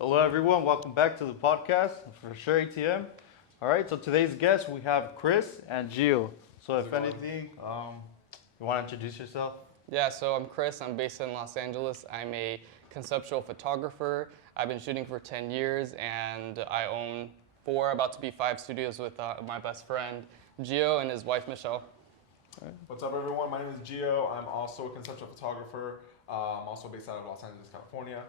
Hello, everyone. Welcome back to the podcast for sure ATM. All right, so today's guests we have Chris and Gio. So, How's if it going? anything, you want to introduce yourself? Yeah, so I'm Chris. I'm based in Los Angeles. I'm a conceptual photographer. I've been shooting for 10 years and I own four, about to be five studios with my best friend Gio and his wife Michelle. What's up, everyone? My name is Gio. I'm also a conceptual photographer. I'm also based out of Los Angeles, California.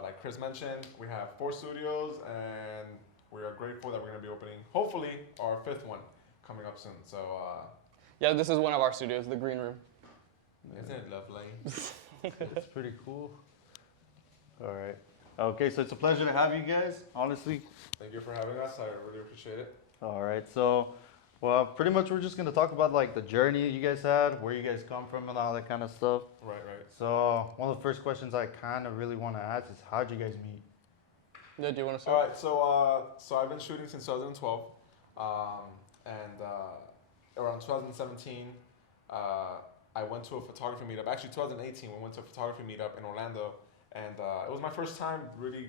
Like Chris mentioned, we have four studios, and we are grateful that we're going to be opening, hopefully, our fifth one coming up soon. So, Yeah, this is one of our studios, the Green Room. isn't it lovely? It's pretty cool. All right. Okay, so it's a pleasure to have you guys, honestly. Thank you for having us. I really appreciate it. All right, so, well, pretty much we're just going to talk about like the journey you guys had, where you guys come from, and all that kind of stuff. Right. So, one of the first questions I kind of really want to ask is how'd you guys meet? Yeah, do you want to All start? right, so I've been shooting since 2012, and around 2017, I went to a photography meetup. Actually, 2018, we went to a photography meetup in Orlando, and it was my first time really,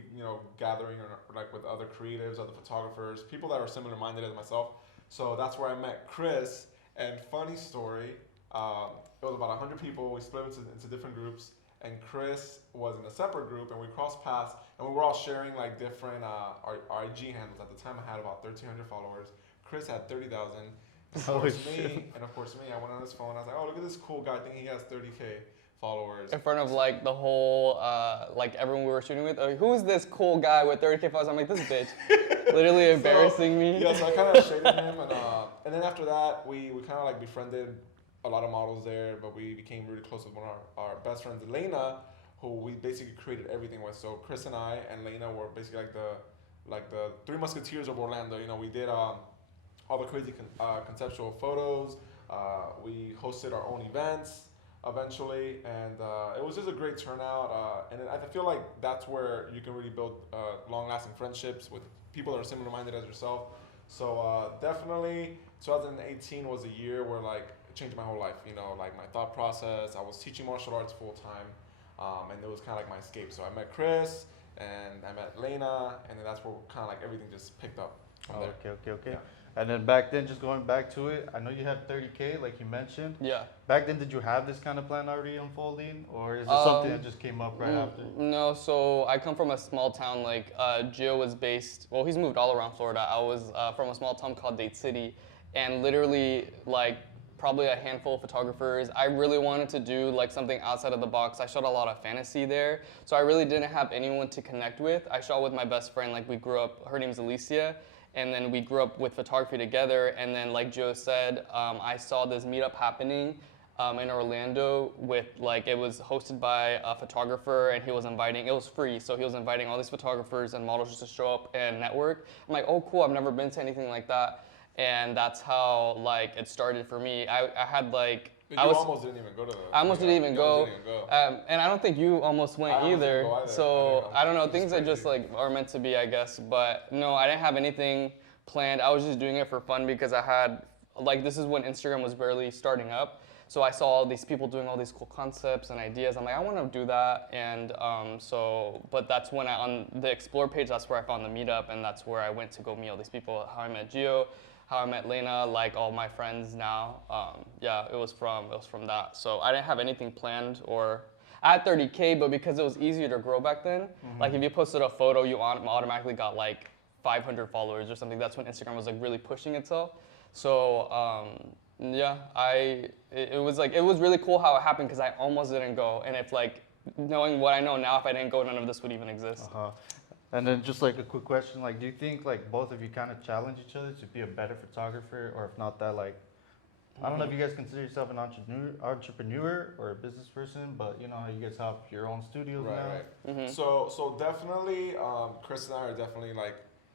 gathering like with other creatives, other photographers, people that are similar minded as myself. So that's where I met Chris. And funny story, it was about 100 people. We split into different groups, and Chris was in a separate group, and we crossed paths, and we were all sharing like different our IG handles. At the time, I had about 1,300 followers. Chris had 30,000. Of Holy course, shit. me, I went on his phone. I was like, oh, look at this cool guy. I think he has 30K followers. In front of like the whole, like everyone we were shooting with. Who's this cool guy with 30K followers? I'm like, this bitch. Literally embarrassing me. Yeah, so I kind of shaded him, and then after that, we kind of like befriended a lot of models there, but we became really close with one of our best friends, Elena, who we basically created everything with. So Chris and I and Elena were basically like the three musketeers of Orlando. We did all the crazy conceptual photos. We hosted our own events eventually, and it was just a great turnout. And I feel like that's where you can really build long-lasting friendships with people that are similar-minded as yourself. So definitely, 2018 was a year where like it changed my whole life. Like my thought process. I was teaching martial arts full time, and it was kind of like my escape. So I met Chris, and I met Lena, and then that's where kind of like everything just picked up from there. Okay. Yeah. And then back then, just going back to it, I know you had 30K, like you mentioned. Yeah. Back then, did you have this kind of plan already unfolding, or is it something that just came up right after? No, so I come from a small town. Like Gio was based. Well, he's moved all around Florida. I was from a small town called Dade City, and literally like probably a handful of photographers. I really wanted to do like something outside of the box. I shot a lot of fantasy there, so I really didn't have anyone to connect with. I shot with my best friend. Like we grew up. Her name's Alicia. And then we grew up with photography together. And then, like Joe said, I saw this meetup happening in Orlando with it was hosted by a photographer, and he was inviting. It was free, so he was inviting all these photographers and models just to show up and network. I'm like, oh, cool! I've never been to anything like that, and that's how it started for me. I had You almost didn't even go to the. I almost didn't even go. And I don't think you almost went I almost either. didn't go either. So I don't know. Things that crazy. just are meant to be, I guess. But no, I didn't have anything planned. I was just doing it for fun because I had this is when Instagram was barely starting up. So I saw all these people doing all these cool concepts and ideas. I'm like, I want to do that. And but that's when on the Explore page, that's where I found the meetup, and that's where I went to go meet all these people. How I met Gio, how I met Lena, like all my friends now. Yeah, it was from that. So I didn't have anything planned, or I had 30K, but because it was easier to grow back then, like if you posted a photo, you automatically got 500 followers or something. That's when Instagram was really pushing itself. So yeah, it was really cool how it happened because I almost didn't go, and if knowing what I know now, if I didn't go, none of this would even exist. And then just a quick question, do you think both of you kind of challenge each other to be a better photographer, or if not that, I don't know if you guys consider yourself an entrepreneur or a business person, but you know how you guys have your own studios now. Right. So definitely, Chris and I are definitely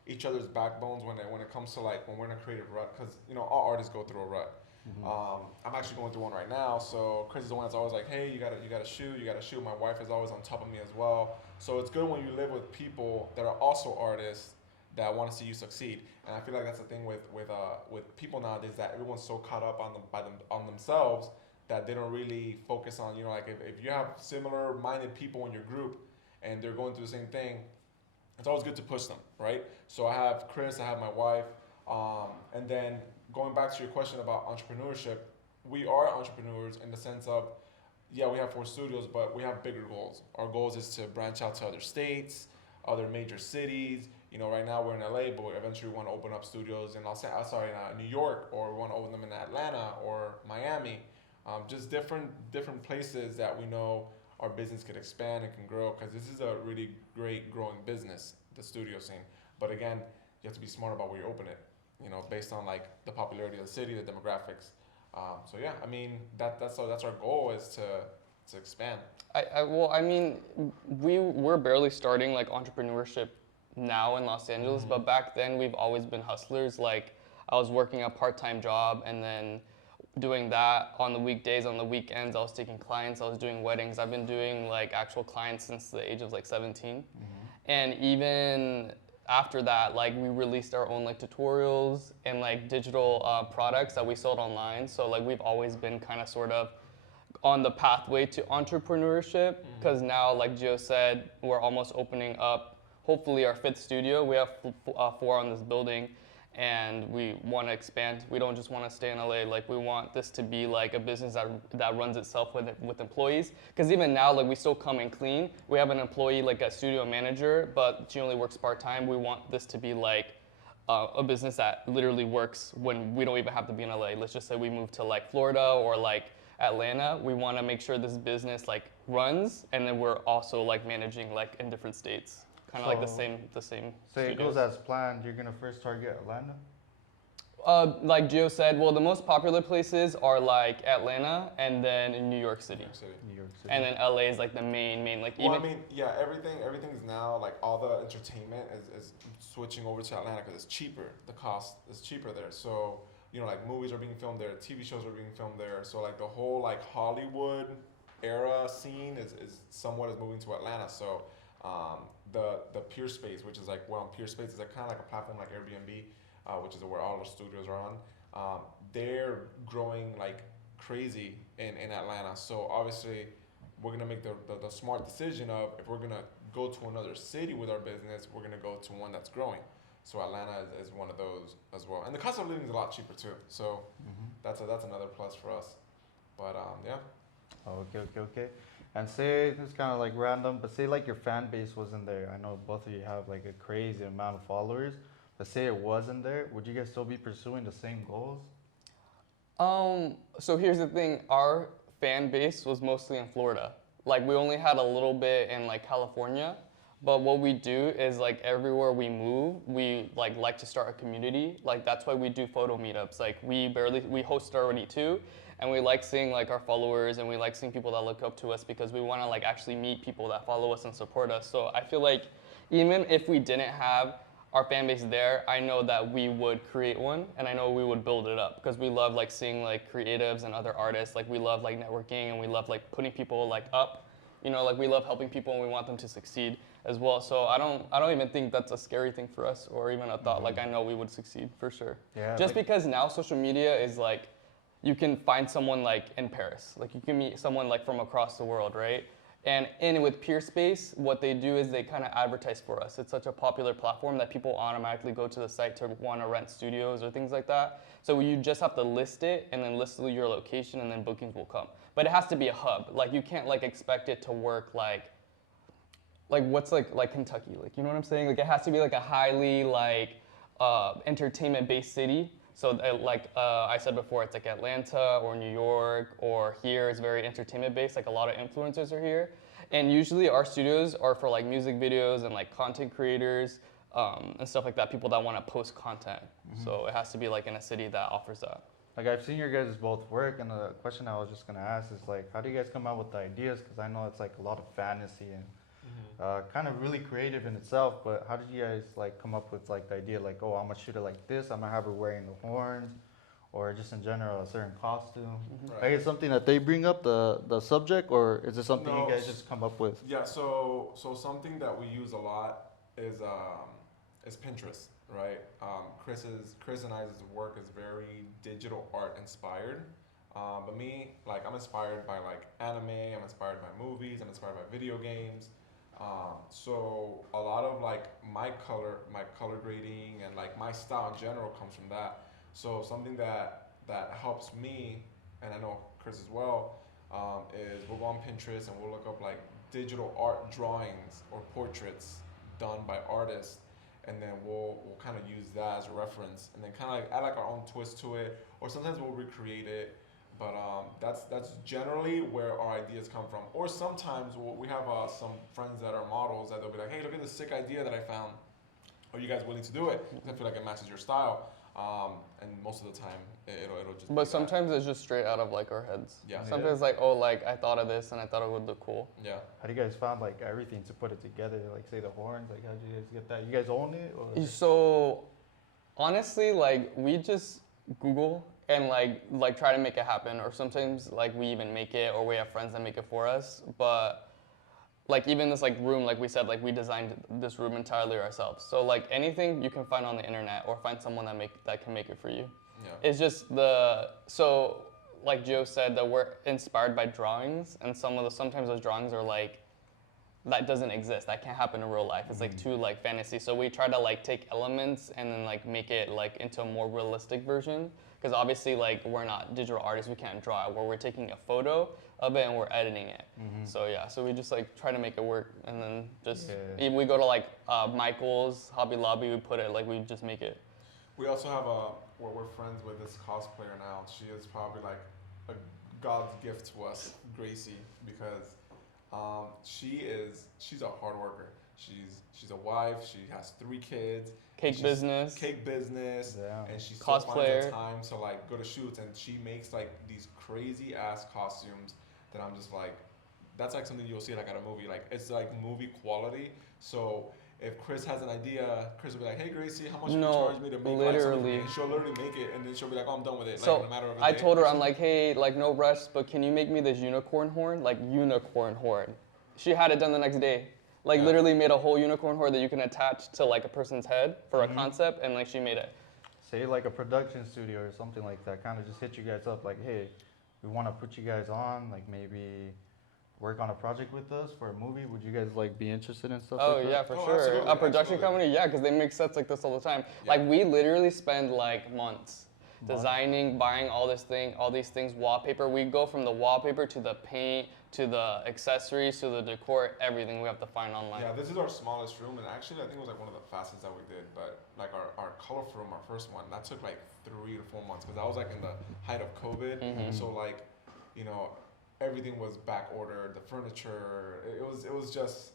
each other's backbones when it comes to when we're in a creative rut, because all artists go through a rut. I'm actually going through one right now. So Chris is the one that's always like, hey, you gotta shoot. My wife is always on top of me as well. So it's good when you live with people that are also artists that want to see you succeed. And I feel like that's the thing with people nowadays, that everyone's so caught up on themselves that they don't really focus on, if you have similar minded people in your group and they're going through the same thing, it's always good to push them, right? So I have Chris, I have my wife, and then going back to your question about entrepreneurship, we are entrepreneurs in the sense of, yeah, we have 4 studios, but we have bigger goals. Our goals is to branch out to other states, other major cities. You know, right now we're in LA, but we eventually want to open up studios in New York, or we want to open them in Atlanta or Miami. Just different places that we know our business could expand and can grow, because this is a really great growing business, the studio scene. But again, you have to be smart about where you open it, you know, based on like the popularity of the city, the demographics. So yeah, I mean that's our goal, is to expand. Well, I mean, we're barely starting like entrepreneurship now in Los Angeles, but back then we've always been hustlers. Like I was working a part-time job and then doing that on the weekdays. On the weekends, I was taking clients. I was doing weddings. I've been doing like actual clients since the age of like 17. And even after that, like we released our own like tutorials and like digital products that we sold online. So like we've always been kind of sort of on the pathway to entrepreneurship, because now, like Gio said, we're almost opening up hopefully our 5th studio. We have 4 on this building, and we want to expand. We don't just want to stay in LA. Like we want this to be like a business that runs itself with employees. Because even now, like we still come in clean. We have an employee, like a studio manager, but she only works part-time. We want this to be like a business that literally works when we don't even have to be in LA. Let's just say we move to like Florida or like Atlanta. We want to make sure this business like runs, and then we're also like managing like in different states, kind of like the same. Say it goes as planned. You're gonna first target Atlanta. Like Gio said, well, the most popular places are like Atlanta and then in New York City. New York City. And then LA is like the main like Well, even. I mean, yeah, everything's now like all the entertainment is switching over to Atlanta because it's cheaper. The cost is cheaper there. So you know, like movies are being filmed there, TV shows are being filmed there. So like the whole like Hollywood era scene is somewhat is moving to Atlanta. So the Peer Space, which is like, well, Peer Space is like kind of like a platform like Airbnb, which is where all our studios are on. They're growing like crazy in Atlanta. So obviously we're gonna make the smart decision of, if we're gonna go to another city with our business, we're gonna go to one that's growing. So Atlanta is one of those as well, and the cost of living is a lot cheaper too. So that's another plus for us. But yeah. Oh, okay. And say, it's kind of like random, but say like your fan base wasn't there. I know both of you have like a crazy amount of followers, but say it wasn't there, would you guys still be pursuing the same goals? So here's the thing, our fan base was mostly in Florida. Like we only had a little bit in like California, but what we do is like everywhere we move, we like to start a community. Like that's why we do photo meetups. Like we host already too, and we like seeing like our followers, and we like seeing people that look up to us, because we want to like actually meet people that follow us and support us. So I feel like even if we didn't have our fan base there, I know that we would create one, and I know we would build it up, because we love like seeing like creatives and other artists. Like we love like networking, and we love like putting people like up. You know, like we love helping people, and we want them to succeed as well. So I don't even think that's a scary thing for us, or even a thought. Like I know we would succeed for sure. Yeah. Just because now social media is like, you can find someone like in Paris, like you can meet someone like from across the world, right? And with Peerspace, what they do is they kind of advertise for us. It's such a popular platform that people automatically go to the site to want to rent studios or things like that. So you just have to list it, and then list your location, and then bookings will come. But it has to be a hub. Like you can't like expect it to work like what's like Kentucky, like, you know what I'm saying? Like it has to be like a highly like entertainment-based city. So like I said before, it's like Atlanta or New York, or here is very entertainment-based. Like a lot of influencers are here. And usually our studios are for like music videos and like content creators and stuff like that, people that want to post content. So it has to be like in a city that offers that. Like I've seen your guys' both work, and the question I was just gonna ask is like, how do you guys come out with the ideas? Because I know it's like a lot of fantasy and kind of really creative in itself. But how did you guys like come up with like the idea, like, oh, I'm gonna shoot it like this, I'm gonna have her wearing the horns, or just in general a certain costume? Right. Like, it's something that they bring up the subject, or is it something No, you guys just come up with? Yeah, so something that we use a lot is Pinterest, right? Chris and I's work is very digital art inspired. But me, like, I'm inspired by like anime, I'm inspired by movies, I'm inspired by video games. So a lot of like my color grading and like my style in general comes from that. So something that helps me, and I know Chris as well, is we'll go on Pinterest and we'll look up like digital art drawings or portraits done by artists, and then we'll kind of use that as a reference, and then kind of like add like our own twist to it, or sometimes we'll recreate it. But that's generally where our ideas come from. Or sometimes we have some friends that are models that they'll be like, hey, look at this sick idea that I found. Are you guys willing to do it? I feel like it matches your style. And most of the time, it'll just. But sometimes it's just straight out of like our heads. Yeah. Sometimes like, oh, like I thought of this and I thought it would look cool. Yeah. How do you guys find like everything to put it together? Like say the horns, like how did you guys get that? You guys own it? Or? So honestly, like we just Google and like try to make it happen, or sometimes like we even make it, or we have friends that make it for us. But like even this like room, like we said, like we designed this room entirely ourselves. So like anything you can find on the internet, or find someone that can make it for you. Yeah. It's just so like Joe said, that we're inspired by drawings, and sometimes those drawings are like that doesn't exist. That can't happen in real life. It's like too like fantasy. So we try to like take elements and then like make it like into a more realistic version. Because obviously like we're not digital artists, we can't draw. Where we're taking a photo of it and we're editing it. So yeah, so we just like try to make it work, and then just if we go to like Michael's, Hobby Lobby, we put it like we just make it. We also have we're friends with this cosplayer now. She is probably like a God's gift to us, Gracie, because she's a hard worker. She's a wife. She has 3 kids. Cake business. And she still finds Cosplayer. the time to like go to shoots, and she makes like these crazy ass costumes that I'm just like, that's like something you'll see like at a movie. Like it's like movie quality. So if Chris has an idea, Chris will be like, hey Gracie, how much you charge me to make like something for me? And she'll literally make it, and then she'll be like, oh, I'm done with it. So like in a matter of a I day. told her, I'm like, hey, like no rush, but can you make me this unicorn horn? Like unicorn horn. She had it done the next day. Like literally made a whole unicorn horn that you can attach to like a person's head for a concept, and like she made it. Say like a production studio or something like that, kind of just hit you guys up like, hey, we want to put you guys on, like maybe work on a project with us for a movie. Would you guys like be interested in stuff Oh like that? yeah, for Oh, sure. absolutely, A production absolutely. company, yeah, because they make sets like this all the time. Yeah. Like we literally spend like months designing, buying all these things, wallpaper. We go from the wallpaper to the paint to the accessories to the decor, everything we have to find online. Yeah, this is our smallest room, and actually I think it was like one of the fastest that we did. But like our colorful room, our first one, that took like 3 to 4 months, because that was like in the height of COVID. So like, you know, everything was back ordered, the furniture. It was just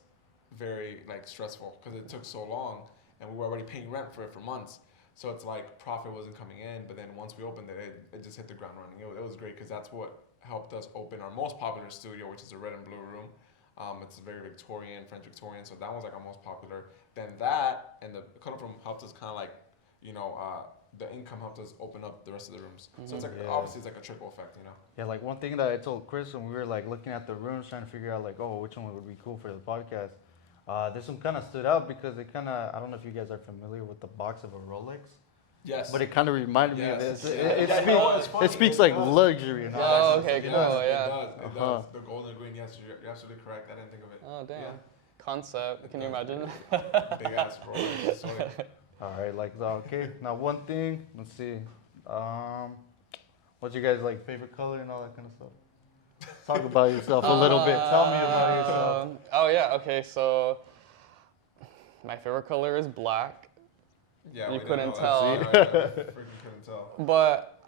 very like stressful because it took so long, and we were already paying rent for it for months. So it's like profit wasn't coming in, but then once we opened it, it just hit the ground running. It was great because that's what helped us open our most popular studio, which is a red and blue room. It's very Victorian, French Victorian, so that was like our most popular. Then that and the colorful room helped us kind of like, you know, the income helped us open up the rest of the rooms. So it's like obviously it's like a trickle effect, you know. Yeah, like one thing that I told Chris when we were like looking at the rooms, trying to figure out like, oh, which one would be cool for the podcast. This one kind of stood out because it kind of, I don't know if you guys are familiar with the box of a Rolex. Yes. But it kind of reminded me of Yes. this. It's funny. It speaks like luxury. And all Oh, that okay, stuff. cool, It yeah. does. It Uh-huh. does. The gold and green, yes, you're absolutely correct. I didn't think of it. Oh damn. Yeah. Concept. Can you imagine? Big ass Rolex. So, All right, like okay. Now one thing, let's see. What's your guys like favorite color and all that kind of stuff? Talk about yourself a little bit. Tell me about yourself. Oh yeah, okay, so my favorite color is black. yeah, You we didn't couldn't know that. tell. Yeah, freaking couldn't tell. But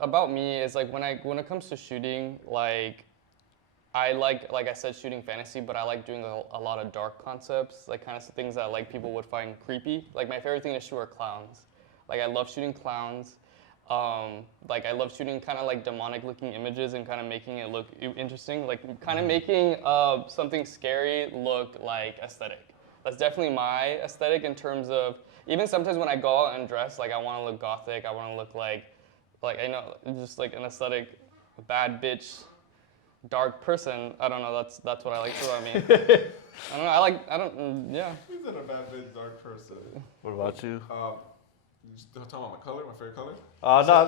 about me is like when it comes to shooting, like I like I said, shooting fantasy, but I like doing a lot of dark concepts, like kind of things that like people would find creepy. Like my favorite thing to shoot are clowns. Like I love shooting clowns. Like I love shooting kind of like demonic looking images and kind of making it look interesting. Like kind of making something scary look like aesthetic. That's definitely my aesthetic in terms of, even sometimes when I go out and dress, like I want to look gothic. I want to look like I know, just like an aesthetic, bad bitch, dark person. I don't know. That's what I like about me. I don't know. Yeah. He's not a bad bitch, dark person. What about you? You still talking about my color, my favorite color?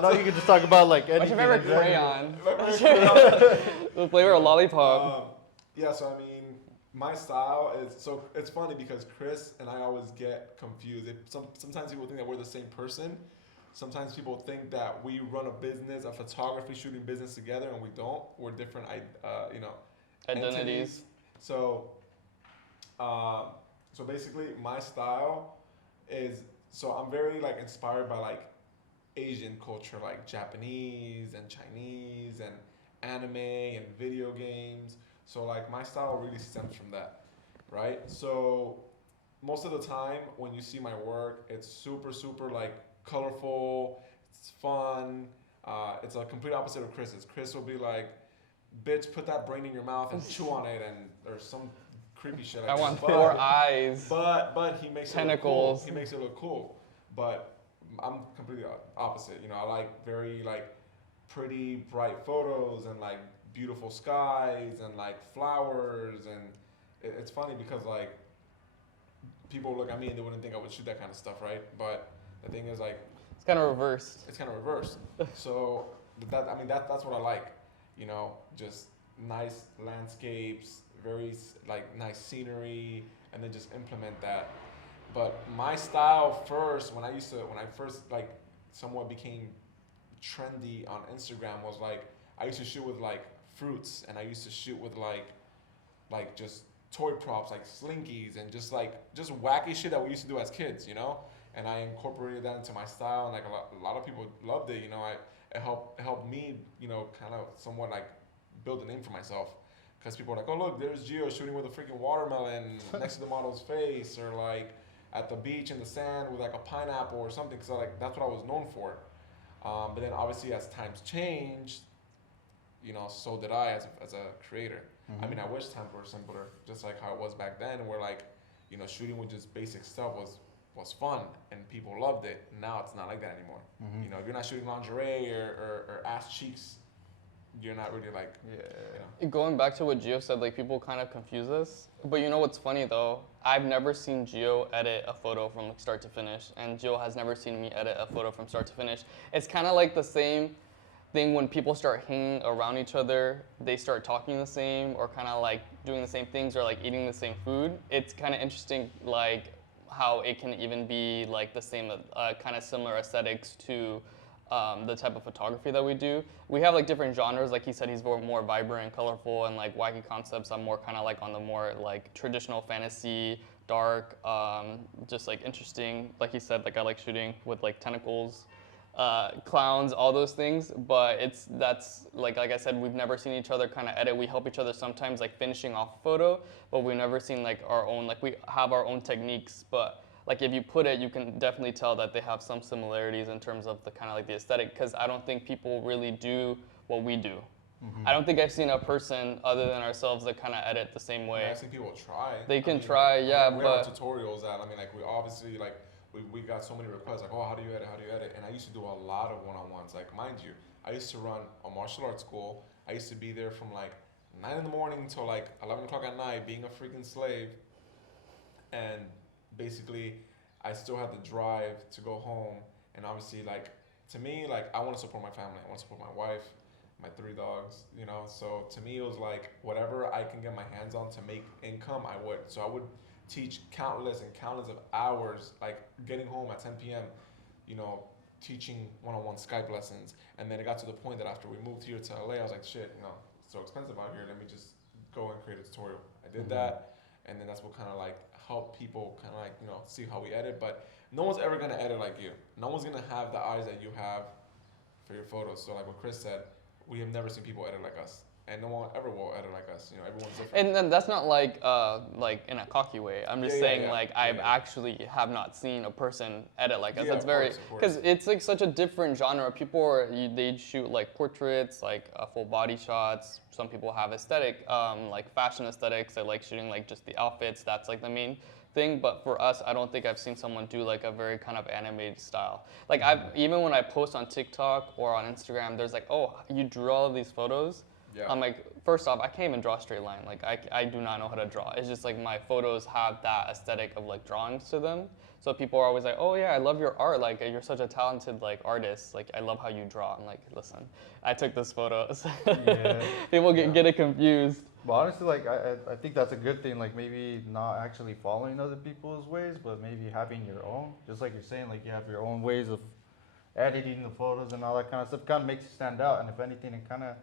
No, you can just talk about like What's anything. your favorite in general. crayon? The flavor of lollipop. Yeah, so I mean, my style is so it's funny because Chris and I always get confused. Sometimes people think that we're the same person. Sometimes people think that we run a business, a photography shooting business together, and we don't. We're different, Identities. entities. So, so basically, my style is so I'm very like inspired by like Asian culture, like Japanese and Chinese and anime and video games. So like my style really stems from that, right? So most of the time when you see my work, it's super like colorful, it's fun. It's a complete opposite of Chris's. Chris will be like, "Bitch, put that brain in your mouth and chew on it," and or some creepy shit. I Like want that. 4 eyes. But he makes Tentacles. it look cool. He makes it look cool. But I'm completely opposite. You know, I like very like pretty bright photos and like beautiful skies and like flowers and it's funny because like people look at me and they wouldn't think I would shoot that kind of stuff, right? But the thing is like It's kind of reversed. it's kind of reversed. So that's what I like, you know, just nice landscapes, very like nice scenery, and then just implement that. But my style first, when I first like somewhat became trendy on Instagram was like I used to shoot with like fruits and I used to shoot with like just toy props like slinkies and just wacky shit that we used to do as kids, you know. And I incorporated that into my style, and like a lot of people loved it. You know, it helped me, you know, kind of somewhat like build a name for myself, because people were like, oh look, there's Gio shooting with a freaking watermelon next to the model's face, or like at the beach in the sand with like a pineapple or something, because like that's what I was known for. But then obviously as times changed, you know, so did I as a creator. I mean, I wish times were simpler, just like how it was back then, where like, you know, shooting with just basic stuff was fun and people loved it. Now it's not like that anymore. You know, if you're not shooting lingerie or ass cheeks, you're not really like, Yeah. you know. Going back to what Gio said, like people kind of confuse us. But you know what's funny though? I've never seen Gio edit a photo from like start to finish, and Gio has never seen me edit a photo from start to finish. It's kind of like the same thing when people start hanging around each other, they start talking the same or kind of like doing the same things or like eating the same food. It's kind of interesting like how it can even be like the same kind of similar aesthetics to the type of photography that we do. We have like different genres. Like he said, he's more vibrant and colorful and like wacky concepts. I'm more kind of like on the more like traditional fantasy, dark, just like interesting. Like he said, like I like shooting with like tentacles, clowns, all those things. But that's like I said, we've never seen each other kind of edit. We help each other sometimes like finishing off a photo, but we've never seen like our own, like we have our own techniques, but like if you put it, you can definitely tell that they have some similarities in terms of the kind of like the aesthetic, because I don't think people really do what we do. I don't think I've seen a person other than ourselves that kind of edit the same way. I see people try. They can I mean, try, like, yeah, we but have tutorials that I mean, like we obviously like we got so many requests like, oh, how do you edit? How do you edit? And I used to do a lot of one-on-ones. Like, mind you, I used to run a martial arts school. I used to be there from like 9 in the morning until like 11 o'clock at night, being a freaking slave. And basically, I still had the drive to go home. And obviously, like to me, like I want to support my family. I want to support my wife, my 3 dogs, you know. So to me, it was like whatever I can get my hands on to make income, I would. So I would teach countless and countless of hours, like getting home at 10 p.m., you know, teaching one-on-one Skype lessons. And then it got to the point that after we moved here to LA, I was like, shit, you know, it's so expensive out here. Let me just go and create a tutorial. I did that. And then that's what kind of like helped people kind of like, you know, see how we edit. But no one's ever going to edit like you. No one's going to have the eyes that you have for your photos. So like what Chris said, we have never seen people edit like us. And no one ever will edit like us. You know, everyone's different. And then that's not like in a cocky way. I'm just saying like I've yeah. actually have not seen a person edit like us. Yeah, That's of very, course. because it's like such a different genre. People they shoot like portraits, like full body shots. Some people have aesthetic, like fashion aesthetics. They like shooting like just the outfits. That's like the main thing. But for us, I don't think I've seen someone do like a very kind of animated style. Like even when I post on TikTok or on Instagram, there's like, oh, you drew all of these photos. Yeah. I'm like, first off, I can't even draw a straight line. Like, I do not know how to draw. It's just like my photos have that aesthetic of like drawings to them. So people are always like, oh yeah, I love your art. Like, you're such a talented like artist. Like, I love how you draw. I'm like, listen, I took this photo. Yeah. People get it confused. But honestly, like I think that's a good thing. Like maybe not actually following other people's ways, but maybe having your own. Just like you're saying, like you have your own ways of editing the photos and all that kind of stuff. Kind of makes you stand out. And if anything, it kind of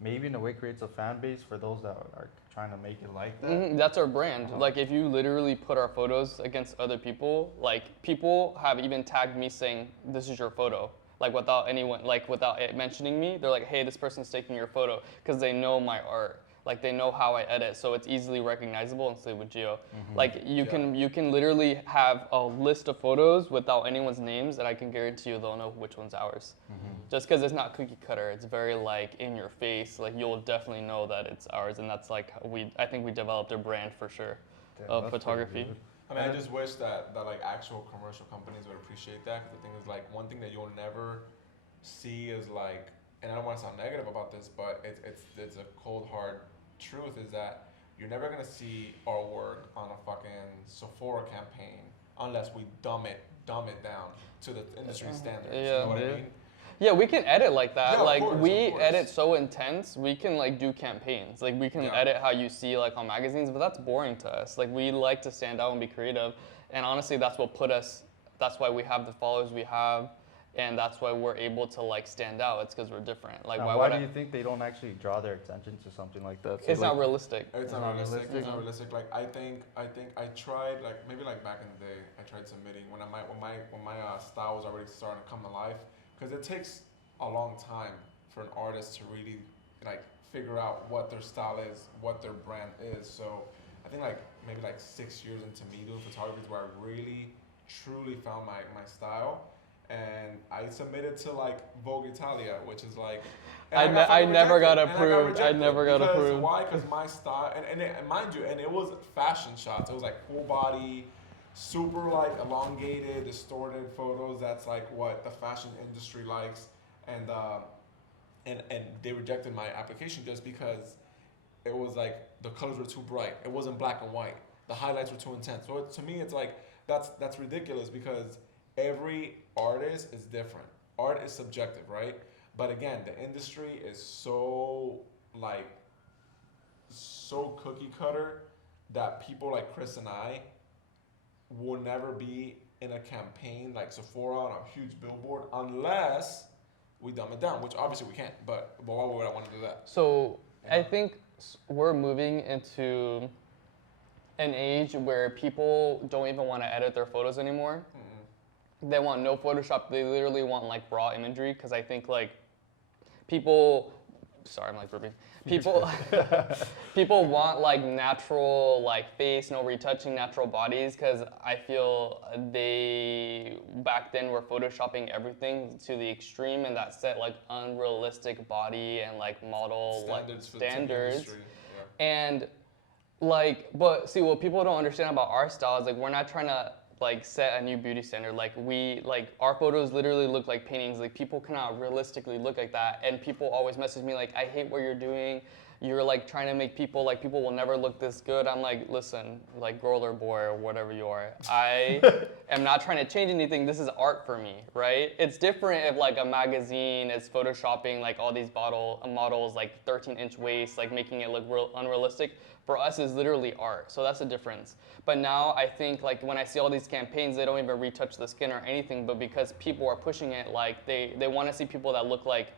maybe in a way creates a fan base for those that are trying to make it like that. That's our brand. Uh-huh. Like if you literally put our photos against other people, like people have even tagged me saying, this is your photo. Like without anyone, like without it mentioning me, they're like, hey, this person's taking your photo because they know my art. Like they know how I edit, so it's easily recognizable. And same with Gio. Like you can literally have a list of photos without anyone's names, and I can guarantee you they'll know which one's ours. Just because it's not cookie cutter, it's very like in your face. Like you'll definitely know that it's ours, and that's like I think we developed a brand for sure Damn, of that's pretty photography. good. I mean, I just wish that like actual commercial companies would appreciate that. Because the thing is, like, one thing that you'll never see is like, and I don't want to sound negative about this, but it's a cold hard truth is that you're never gonna see our work on a fucking Sephora campaign unless we dumb it down to the industry standards. You know what I mean? Yeah, we can edit like that. Yeah, of like course, we of course. edit so intense, we can like do campaigns. Like we can Yeah. edit how you see like on magazines, but that's boring to us. Like we like to stand out and be creative. And honestly, that's why we have the followers we have, and that's why we're able to like stand out. It's because we're different. Like Now, why why would do you think they don't actually draw their attention to something like that? So, it's like, not realistic. It's not not realistic. realistic. It's not realistic. Like I think I tried like maybe like back in the day I tried submitting when my style was already starting to come to life because it takes a long time for an artist to really like figure out what their style is, what their brand is. So I think like maybe like 6 years into me doing photography is where I really truly found my style. And I submitted to like Vogue Italia, which is like. I never got rejected, and approved. I rejected never got because approved. Why? Because my style, and mind you, and it was fashion shots. It was like full body, super like elongated, distorted photos. That's like what the fashion industry likes, and they rejected my application just because it was like the colors were too bright. It wasn't black and white. The highlights were too intense. So to me, it's like that's ridiculous because every artist is different. Art is subjective, right? But again, the industry is so cookie cutter that people like Chris and I will never be in a campaign like Sephora on a huge billboard unless we dumb it down, which obviously we can't. But why would I want to do that? So Yeah. I think we're moving into an age where people don't even want to edit their photos anymore. They want no Photoshop. They literally want like raw imagery because I think like people, sorry, I'm like burping. People want like natural like face, no retouching, natural bodies because I feel they back then were photoshopping everything to the extreme and that set like unrealistic body and like model Standards for the standards. industry. Yeah. And like, but see, what people don't understand about our style is like we're not trying to like set a new beauty standard. Like our photos literally look like paintings. Like people cannot realistically look like that. And people always message me like, I hate what you're doing. You're like trying to make people like people will never look this good. I'm like, listen, like girl or boy or whatever you are. I am not trying to change anything. This is art for me, right? It's different if like a magazine is photoshopping like all these models like 13-inch waist, like making it look real unrealistic. For us, it's literally art. So that's the difference. But now I think like when I see all these campaigns, they don't even retouch the skin or anything. But because people are pushing it, like they want to see people that look like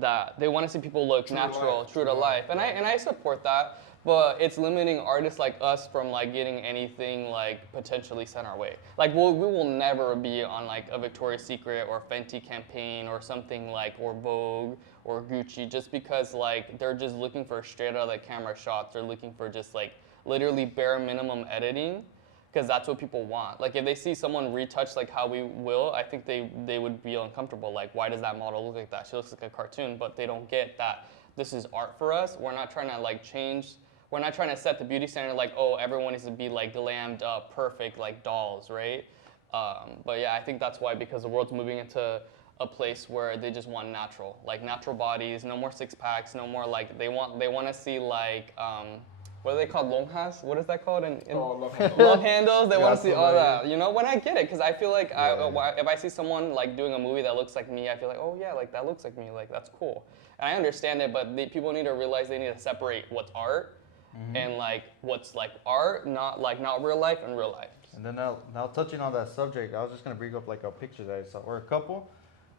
that. They want to see people look True to natural, life, true to life. And yeah. I support that. But it's limiting artists like us from like getting anything like potentially sent our way. Like we will never be on like a Victoria's Secret or Fenty campaign or something like or Vogue or Gucci just because like they're just looking for straight out of the camera shots. They're looking for just like literally bare minimum editing because that's what people want. Like if they see someone retouch like how we will, I think they would be uncomfortable. Like why does that model look like that? She looks like a cartoon, but they don't get that this is art for us. We're not trying to like change. We're not trying to set the beauty standard like, oh, everyone needs to be like glammed up, perfect, like dolls, right? But yeah, I think that's why because the world's moving into a place where they just want natural, like natural bodies, no more six packs, no more like they want to see like what are they called, lonjas? What is that called in Oh, love handles. love handles? They want to see all Gasolina. that, you know. When I get it, because I feel like Yeah. if I see someone like doing a movie that looks like me, I feel like, oh yeah, like that looks like me, like that's cool. And I understand it, but people need to realize they need to separate what's art and like what's like art, not real life and real life. And then now touching on that subject, I was just gonna bring up like a picture that I saw or a couple.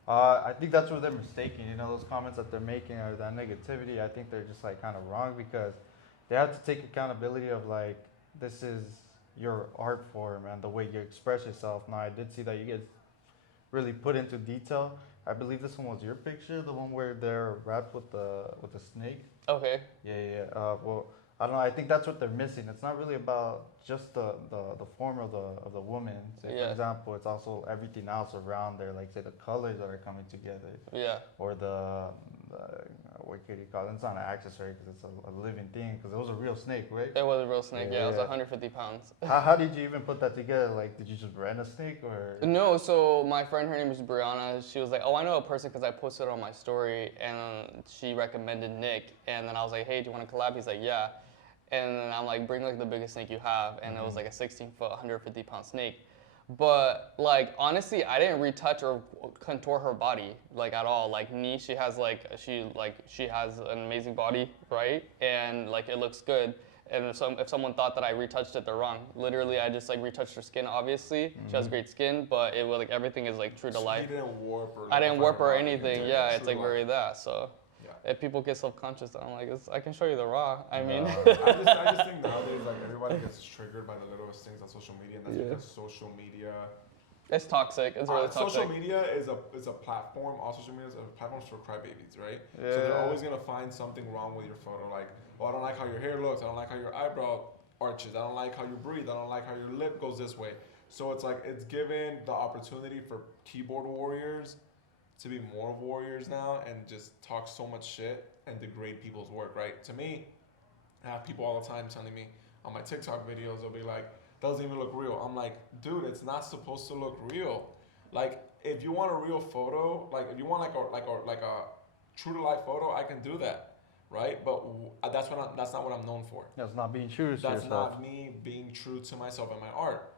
I think that's where they're mistaken. You know, those comments that they're making or that negativity. I think they're just like kind of wrong because they have to take accountability of like this is your art form and the way you express yourself. Now I did see that you guys really put into detail. I believe this one was your picture, the one where they're wrapped with the snake. Okay. Yeah. Well, I don't know. I think that's what they're missing. It's not really about just the form of the woman. Say, Yeah. for example, it's also everything else around there, like say the colors that are coming together, Yeah. or the what could you call it? It's not an accessory because it's a living thing. Because it was a real snake, right? It was a real snake. Yeah, it was Yeah. 150 pounds. How did you even put that together? Like, did you just rent a snake or? No, so my friend, her name is Brianna. She was like, "Oh, I know a person because I posted it on my story, and she recommended Nick." And then I was like, "Hey, do you want to collab?" He's like, "Yeah." And then I'm like, "Bring like the biggest snake you have," and it was like a 16-foot, 150-pound snake. But like honestly, I didn't retouch or contour her body like at all. Like Nee, she has an amazing body, right? And like it looks good. And if someone thought that I retouched it, they're wrong. Literally, I just like retouched her skin. Obviously, she has great skin, but it was like everything is like true to So life. you didn't warp or I didn't warp or or anything. Yeah, it's like true very life. that. So Yeah. if people get self-conscious, I'm like, I can show you the raw. I mean, I just think nowadays like everybody gets triggered by the littlest things on social media, and that's Yeah. because social media. it's toxic. It's really toxic. Social media is a platform. All social media is a platform for crybabies, right? So Yeah. they're always gonna find something wrong with your photo. Like, oh, I don't like how your hair looks. I don't like how your eyebrow arches. I don't like how you breathe. I don't like how your lip goes this way. So it's like it's given the opportunity for keyboard warriors to be more warriors now and just talk so much shit and degrade people's work, right? To me, I have people all the time telling me on my TikTok videos, they'll be like, doesn't even look real. I'm like, dude, it's not supposed to look real. Like, if you want a real photo, like if you want like a true to life photo, I can do that, right? But that's not what I'm known for. That's not being true to That's yourself. not me being true to myself and my art.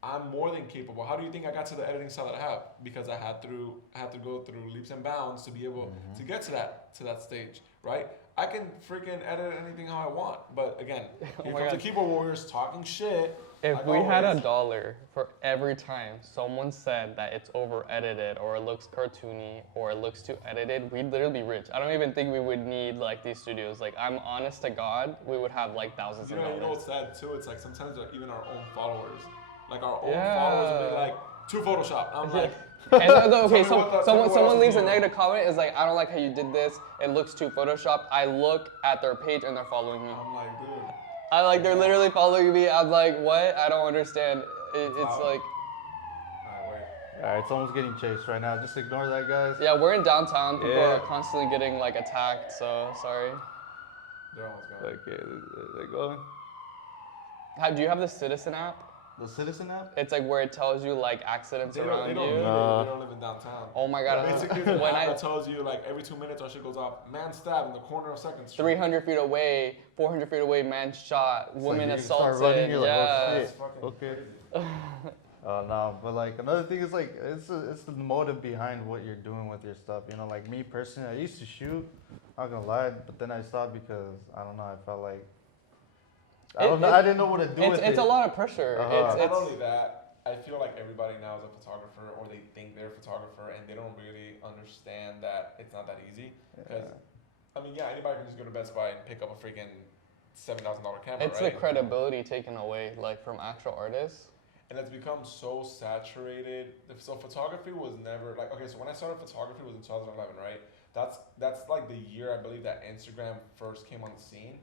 I'm more than capable. How do you think I got to the editing style that I have? Because I had to go through leaps and bounds to be able to get to that stage, right? I can freaking edit anything how I want, but again, here my comes the God. keyboard warriors talking shit. If like we had always. $1 for every time someone said that it's over edited or it looks cartoony or it looks too edited, we'd literally be rich. I don't even think we would need like these studios. Like I'm honest to God, we would have like thousands You of know dollars. what's sad too? It's like sometimes even our own followers, like our own Yeah. followers will be like, to Photoshop. I'm like, And okay, Tell me what else someone is leaves a going on. negative comment. Is like, I don't like how you did this. It looks too photoshopped. I look at their page and they're following me. I'm like, dude. They're literally following me. I'm like, what? I don't understand. It's Wow. like, Alright, wait. All right, someone's getting chased right now. Just ignore that, guys. yeah, we're in downtown. People Yeah. are constantly getting like attacked. So sorry. They're almost gone. Okay, they're going. Do you have the Citizen app? The Citizen app? It's like where it tells you like accidents They around don't you. need it. Nah. They don't live in downtown. Oh my God. Basically, it's an When app I that tells you like every 2 minutes our shit goes off. Man stabbed in the corner of Second Street. 300 feet away, 400 feet away, man shot, woman you start assaulted. running, you're like, oh, yeah. shit. That's fucking Okay. crazy. No, but like another thing is like it's the motive behind what you're doing with your stuff. You know, like me personally, I used to shoot. Not gonna lie, but then I stopped because I don't know. I felt like I don't know. I didn't know what to do with it. It's a lot of pressure. Uh-huh. It's Not only that, I feel like everybody now is a photographer, or they think they're a photographer, and they don't really understand that it's not that easy. Because I mean, yeah, anybody can just go to Best Buy and pick up a freaking $7,000 camera, it's right? the credibility taken away, like from actual artists. And it's become so saturated. So photography was never like, okay, so when I started photography was in 2011, right? That's like the year I believe that Instagram first came on the scene,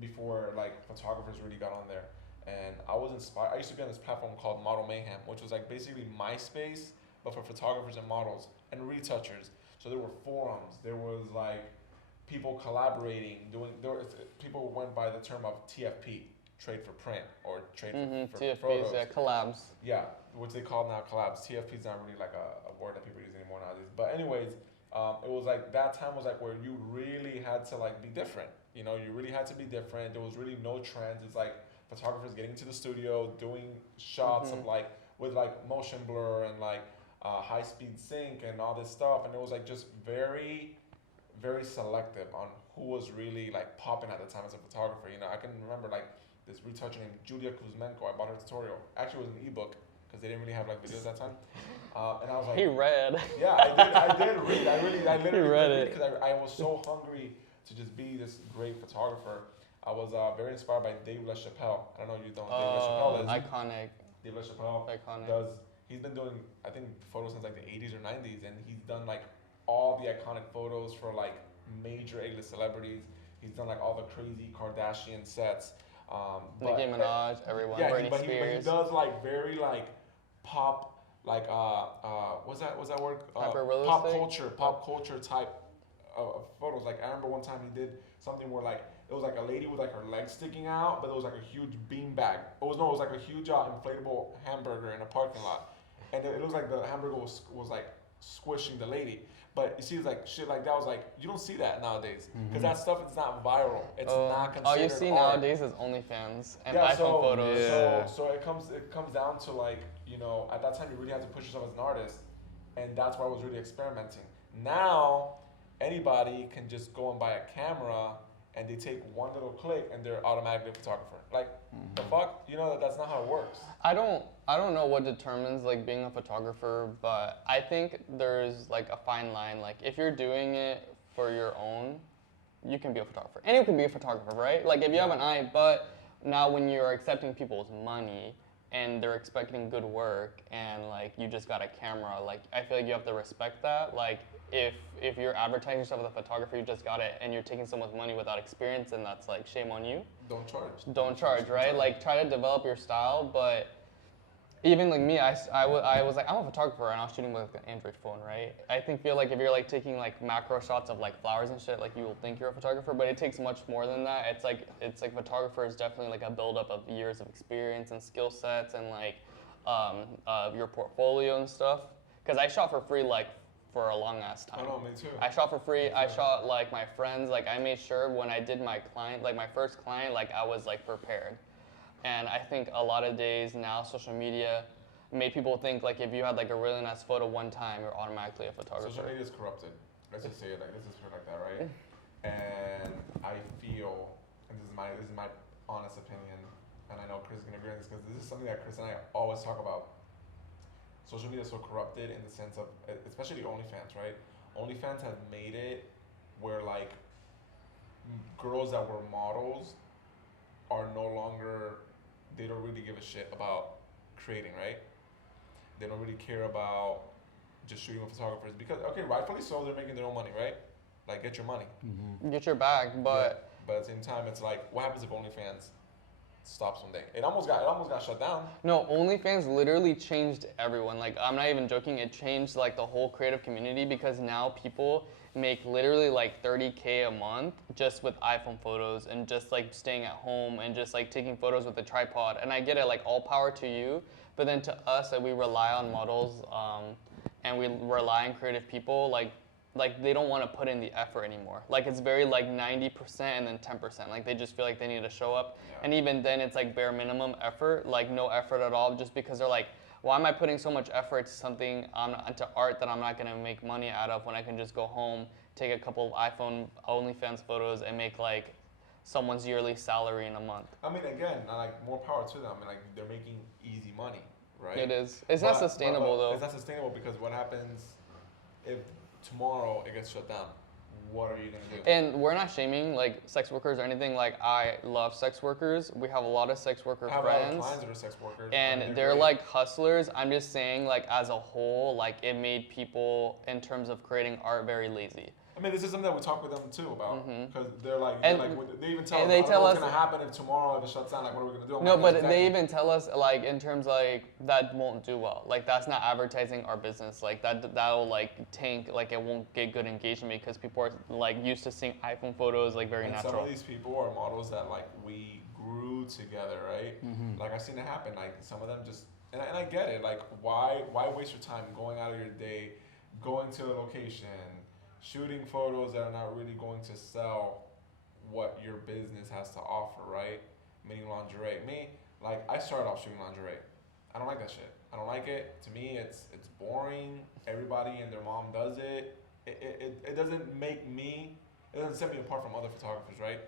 before like photographers really got on there. And I was inspired. I used to be on this platform called Model Mayhem, which was like basically MySpace, but for photographers and models and retouchers. So there were forums. There was like people collaborating, people went by the term of TFP, trade for print, or trade for TFPs, photos. yeah, collabs. Yeah, which they call now collabs. TFP is not really like a word that people use anymore nowadays. But anyways, it was like that time was like where you really had to like be different. You know, you really had to be different. There was really no trends. It's like photographers getting to the studio, doing shots of like with like motion blur and like high speed sync and all this stuff. And it was like just very, very selective on who was really like popping at the time as a photographer. You know, I can remember like this retoucher named Julia Kuzmenko. I bought her tutorial. Actually, it was an ebook because they didn't really have like videos that time. And I was like, He read. yeah, I did read. I literally read did it. because I was so hungry to just be this great photographer. I was very inspired by Dave LaChapelle. I don't know if you know who Dave LaChapelle is. Iconic. Dave LaChapelle Iconic. he's been doing, I think, photos since like the 80s or 90s, and he's done like all the iconic photos for like major A-list celebrities. He's done like all the crazy Kardashian sets. Nicki Minaj, everyone, Yeah, Britney but he Spears. does like very like pop, like what's that word? Hyper-realistic? Pop culture type of photos. Like I remember one time he did something where like it was like a lady with like her legs sticking out, but it was like a huge bean bag. It was like a huge inflatable hamburger in a parking lot, and it was like the hamburger was like squishing the lady. But you see, it's like shit like that was like you don't see that nowadays because that stuff is not viral. It's not considered. All you see art. nowadays is OnlyFans and Yeah, iPhone photos. So it comes down to like, you know, at that time you really had to push yourself as an artist, and that's where I was really experimenting. Now anybody can just go and buy a camera and they take one little click and they're automatically a photographer. Like the fuck, you know that's not how it works. I don't know what determines like being a photographer, but I think there's like a fine line. Like if you're doing it for your own, you can be a photographer. Anyone can be a photographer, right? Like if you have an eye, but now when you're accepting people's money and they're expecting good work and like you just got a camera, like I feel like you have to respect that. Like if you're advertising yourself as a photographer, you just got it and you're taking someone's money without experience, then that's like shame on you. Don't charge, right? Like try to develop your style, but even like me, I was like, I'm a photographer and I was shooting with like an Android phone, right? Feel like if you're like taking like macro shots of like flowers and shit, like you will think you're a photographer, but it takes much more than that. It's like photographer is definitely like a buildup of years of experience and skill sets and like your portfolio and stuff. Cause I shot for free like for a long ass time. Oh, me too. I shot for free. I shot like my friends. Like I made sure when I did my client, like my first client, like I was like prepared. And I think a lot of days now, social media made people think like if you had like a really nice photo one time, you're automatically a photographer. Social media is corrupted. Let's just say it like that, right? And I feel, and this is my honest opinion, and I know Chris is gonna agree on this because this is something that Chris and I always talk about. Social media is so corrupted in the sense of, especially OnlyFans, right? OnlyFans has made it where like girls that were models are no longer, they don't really give a shit about creating, right? They don't really care about just shooting with photographers because, okay, rightfully so, they're making their own money, right? Like, get your money. Get your bag, but... Yeah. But at the same time, it's like, what happens if OnlyFans stops one day? It almost got shut down. No, OnlyFans literally changed everyone. Like, I'm not even joking, it changed like the whole creative community because now people make literally like $30K a month just with iPhone photos and just like staying at home and just like taking photos with a tripod. And I get it, like all power to you, but then to us that we rely on models and we rely on creative people, like they don't want to put in the effort anymore. Like it's very like 90% and then 10%. Like they just feel like they need to show up. Yeah. And even then it's like bare minimum effort, like no effort at all, just because they're like, why am I putting so much effort to something into art that I'm not gonna make money out of when I can just go home, take a couple of iPhone OnlyFans photos and make like someone's yearly salary in a month? I mean, again, like more power to them. I mean, like they're making easy money, right? It is. It's not sustainable though. It's not sustainable because what happens if tomorrow it gets shut down? What are you gonna do? And we're not shaming like sex workers or anything. Like I love sex workers. We have a lot of sex worker friends. I have a lot of clients that are sex workers. And they're like hustlers. I'm just saying like as a whole, like it made people in terms of creating art very lazy. I mean, this is something that we talk with them too about because they even tell us, they tell us what's gonna happen if tomorrow if it shuts down. Like, what are we gonna do? No, but they even tell us like in terms like that won't do well. Like that's not advertising our business. Like that'll like tank. Like it won't get good engagement because people are like used to seeing iPhone photos like very natural. Some of these people are models that like we grew together, right? Like I've seen it happen. Like some of them just and I get it. Like, why waste your time going out of your day, going to a location, shooting photos that are not really going to sell what your business has to offer, right? Meaning lingerie. Me, like, I started off shooting lingerie. I don't like that shit. I don't like it. To me, it's boring. Everybody and their mom does it. It doesn't make me. It doesn't set me apart from other photographers, right?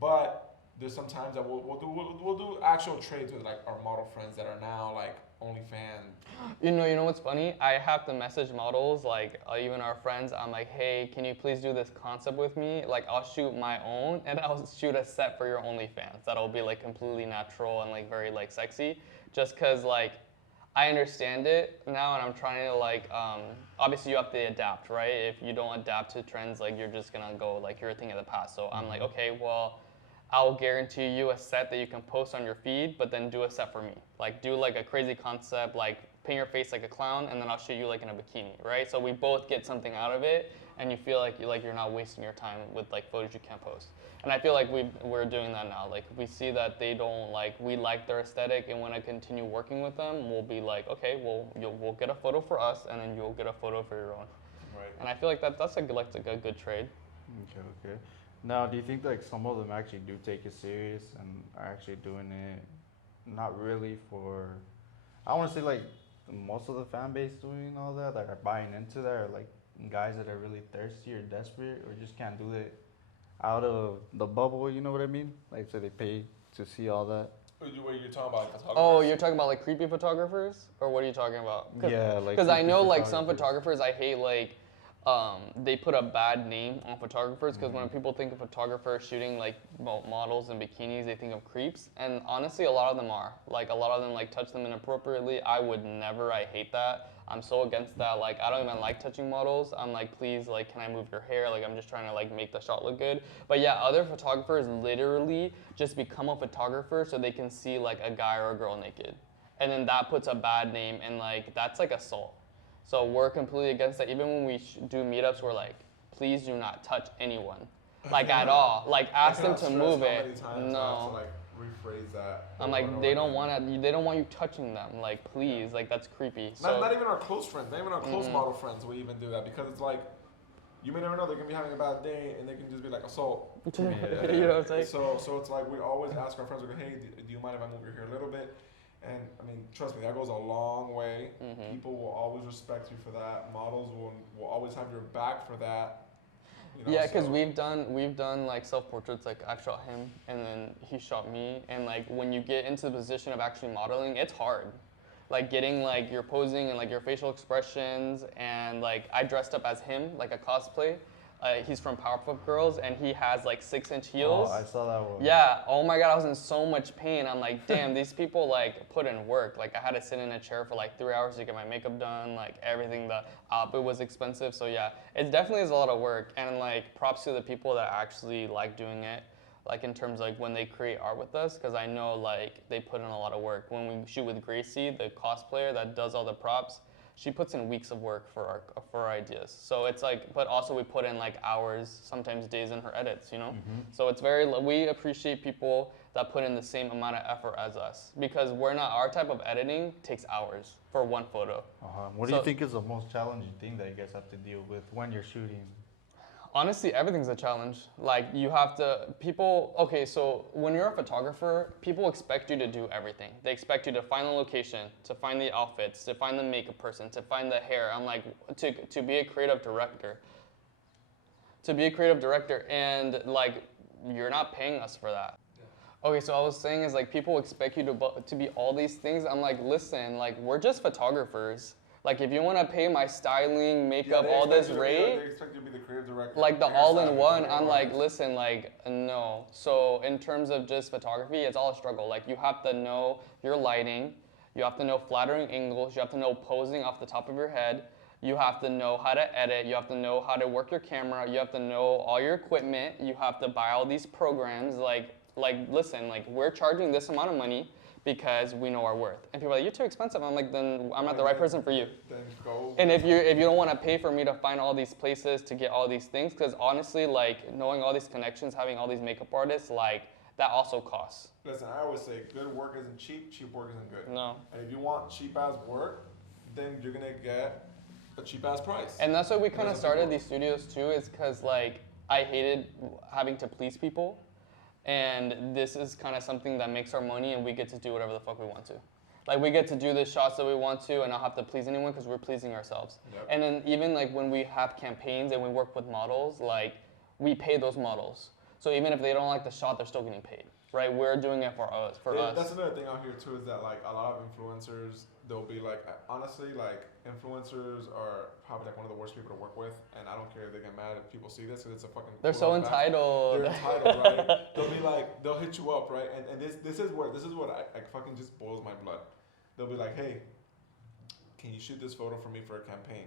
But there's some times that we'll do actual trades with like our model friends that are now like OnlyFans. You know what's funny? I have to message models, like even our friends. I'm like, hey, can you please do this concept with me? Like, I'll shoot my own, and I'll shoot a set for your OnlyFans. That'll be like completely natural and like very like sexy. Just cause like I understand it now, and I'm trying to like. Obviously, you have to adapt, right? If you don't adapt to trends, like you're just gonna go like you're a thing of the past. So I'm like, okay, well, I'll guarantee you a set that you can post on your feed, but then do a set for me. Like do like a crazy concept, like paint your face like a clown, and then I'll shoot you like in a bikini, right? So we both get something out of it, and you feel like you're not wasting your time with like photos you can't post. And I feel like we're doing that now. Like we see that they don't like, we like their aesthetic, and when I continue working with them, we'll be like, okay, well we'll get a photo for us, and then you'll get a photo for your own. Right. And I feel like that's a good trade. Okay. Now, do you think like some of them actually do take it serious and are actually doing it not really for, I want to say like most of the fan base doing all that are buying into that, or like guys that are really thirsty or desperate or just can't do it out of the bubble, you know what I mean? Like, so they pay to see all that. What you're talking about, photographers? Oh, you're talking about like creepy photographers, or what are you talking about? Yeah, like because I creepy know like some photographers. photographers I hate like they put a bad name on photographers because when people think of photographers shooting like models in bikinis, they think of creeps, and honestly, a lot of them are. Like a lot of them like touch them inappropriately. I would never. I hate that. I'm so against that. Like I don't even like touching models. I'm like, please, like, can I move your hair? Like I'm just trying to like make the shot look good. But yeah, other photographers literally just become a photographer so they can see like a guy or a girl naked, and then that puts a bad name, and like that's like assault. So we're completely against that. Even when we do meetups, we're like, please do not touch anyone, like at all. Like ask them to move it. No. Rephrase that. I'm like, they don't want you touching them. Like, please, like that's creepy. Not even our close friends, not even our close model friends will even do that, because it's like, you may never know, they're gonna be having a bad day and they can just be like assault. You know what I'm saying? So it's like we always ask our friends, we go, hey, do you mind if I move your hair a little bit? And I mean, trust me, that goes a long way. People will always respect you for that. Models will always have your back for that. You know, yeah, because we've done like self-portraits. Like I've shot him, and then he shot me. And like when you get into the position of actually modeling, it's hard. Like getting like your posing and like your facial expressions, and like I dressed up as him, like a cosplay. He's from Powerpuff Girls, and he has like 6-inch heels. Oh, I saw that one. Yeah. Oh my God, I was in so much pain. I'm like, damn, these people like put in work. Like I had to sit in a chair for like 3 hours to get my makeup done. Like everything, the outfit was expensive. So yeah, it definitely is a lot of work. And like props to the people that actually like doing it. Like in terms like when they create art with us, because I know like they put in a lot of work. When we shoot with Gracie, the cosplayer that does all the props, she puts in weeks of work for our ideas. So it's like, but also we put in like hours, sometimes days in her edits, you know? So it's we appreciate people that put in the same amount of effort as us, because our type of editing takes hours for one photo. What do you think is the most challenging thing that you guys have to deal with when you're shooting? Honestly, everything's a challenge. Like okay, so when you're a photographer, people expect you to do everything. They expect you to find the location, to find the outfits, to find the makeup person, to find the hair. I'm like, to be a creative director. And like, you're not paying us for that. Okay, so I was saying is like, people expect you to be all these things. I'm like, listen, like we're just photographers. Like if you want to pay my styling, makeup, all this rate, they expect you to be the creative director. like the all-in-one, I'm like, listen, like no. So in terms of just photography, it's all a struggle. Like you have to know your lighting, you have to know flattering angles, you have to know posing off the top of your head, you have to know how to edit, you have to know how to work your camera, you have to know all your equipment, you have to buy all these programs. Like listen, like we're charging this amount of money because we know our worth. And people are like, you're too expensive. I'm like, then I'm not the right person for you. Then go. And if you don't want to pay for me to find all these places to get all these things, because honestly, like knowing all these connections, having all these makeup artists, like that also costs. Listen, I always say good work isn't cheap, cheap work isn't good. No. And if you want cheap ass work, then you're gonna get a cheap ass price. And that's why we And kind of that's started what these studios too, is because like I hated having to please people, and this is kind of something that makes our money, and we get to do whatever the fuck we want to. Like we get to do the shots that we want to, and not have to please anyone because we're pleasing ourselves. Yep. And then even like when we have campaigns and we work with models, like we pay those models. So even if they don't like the shot, they're still getting paid, right? We're doing it for us. That's another thing out here too, is that like a lot of influencers, they'll be like, honestly, like influencers are probably like one of the worst people to work with, and I don't care if they get mad if people see this, because it's a fucking. They're so entitled. They're entitled, right? They'll be like, they'll hit you up, right? And this is what I fucking just boils my blood. They'll be like, hey, can you shoot this photo for me for a campaign?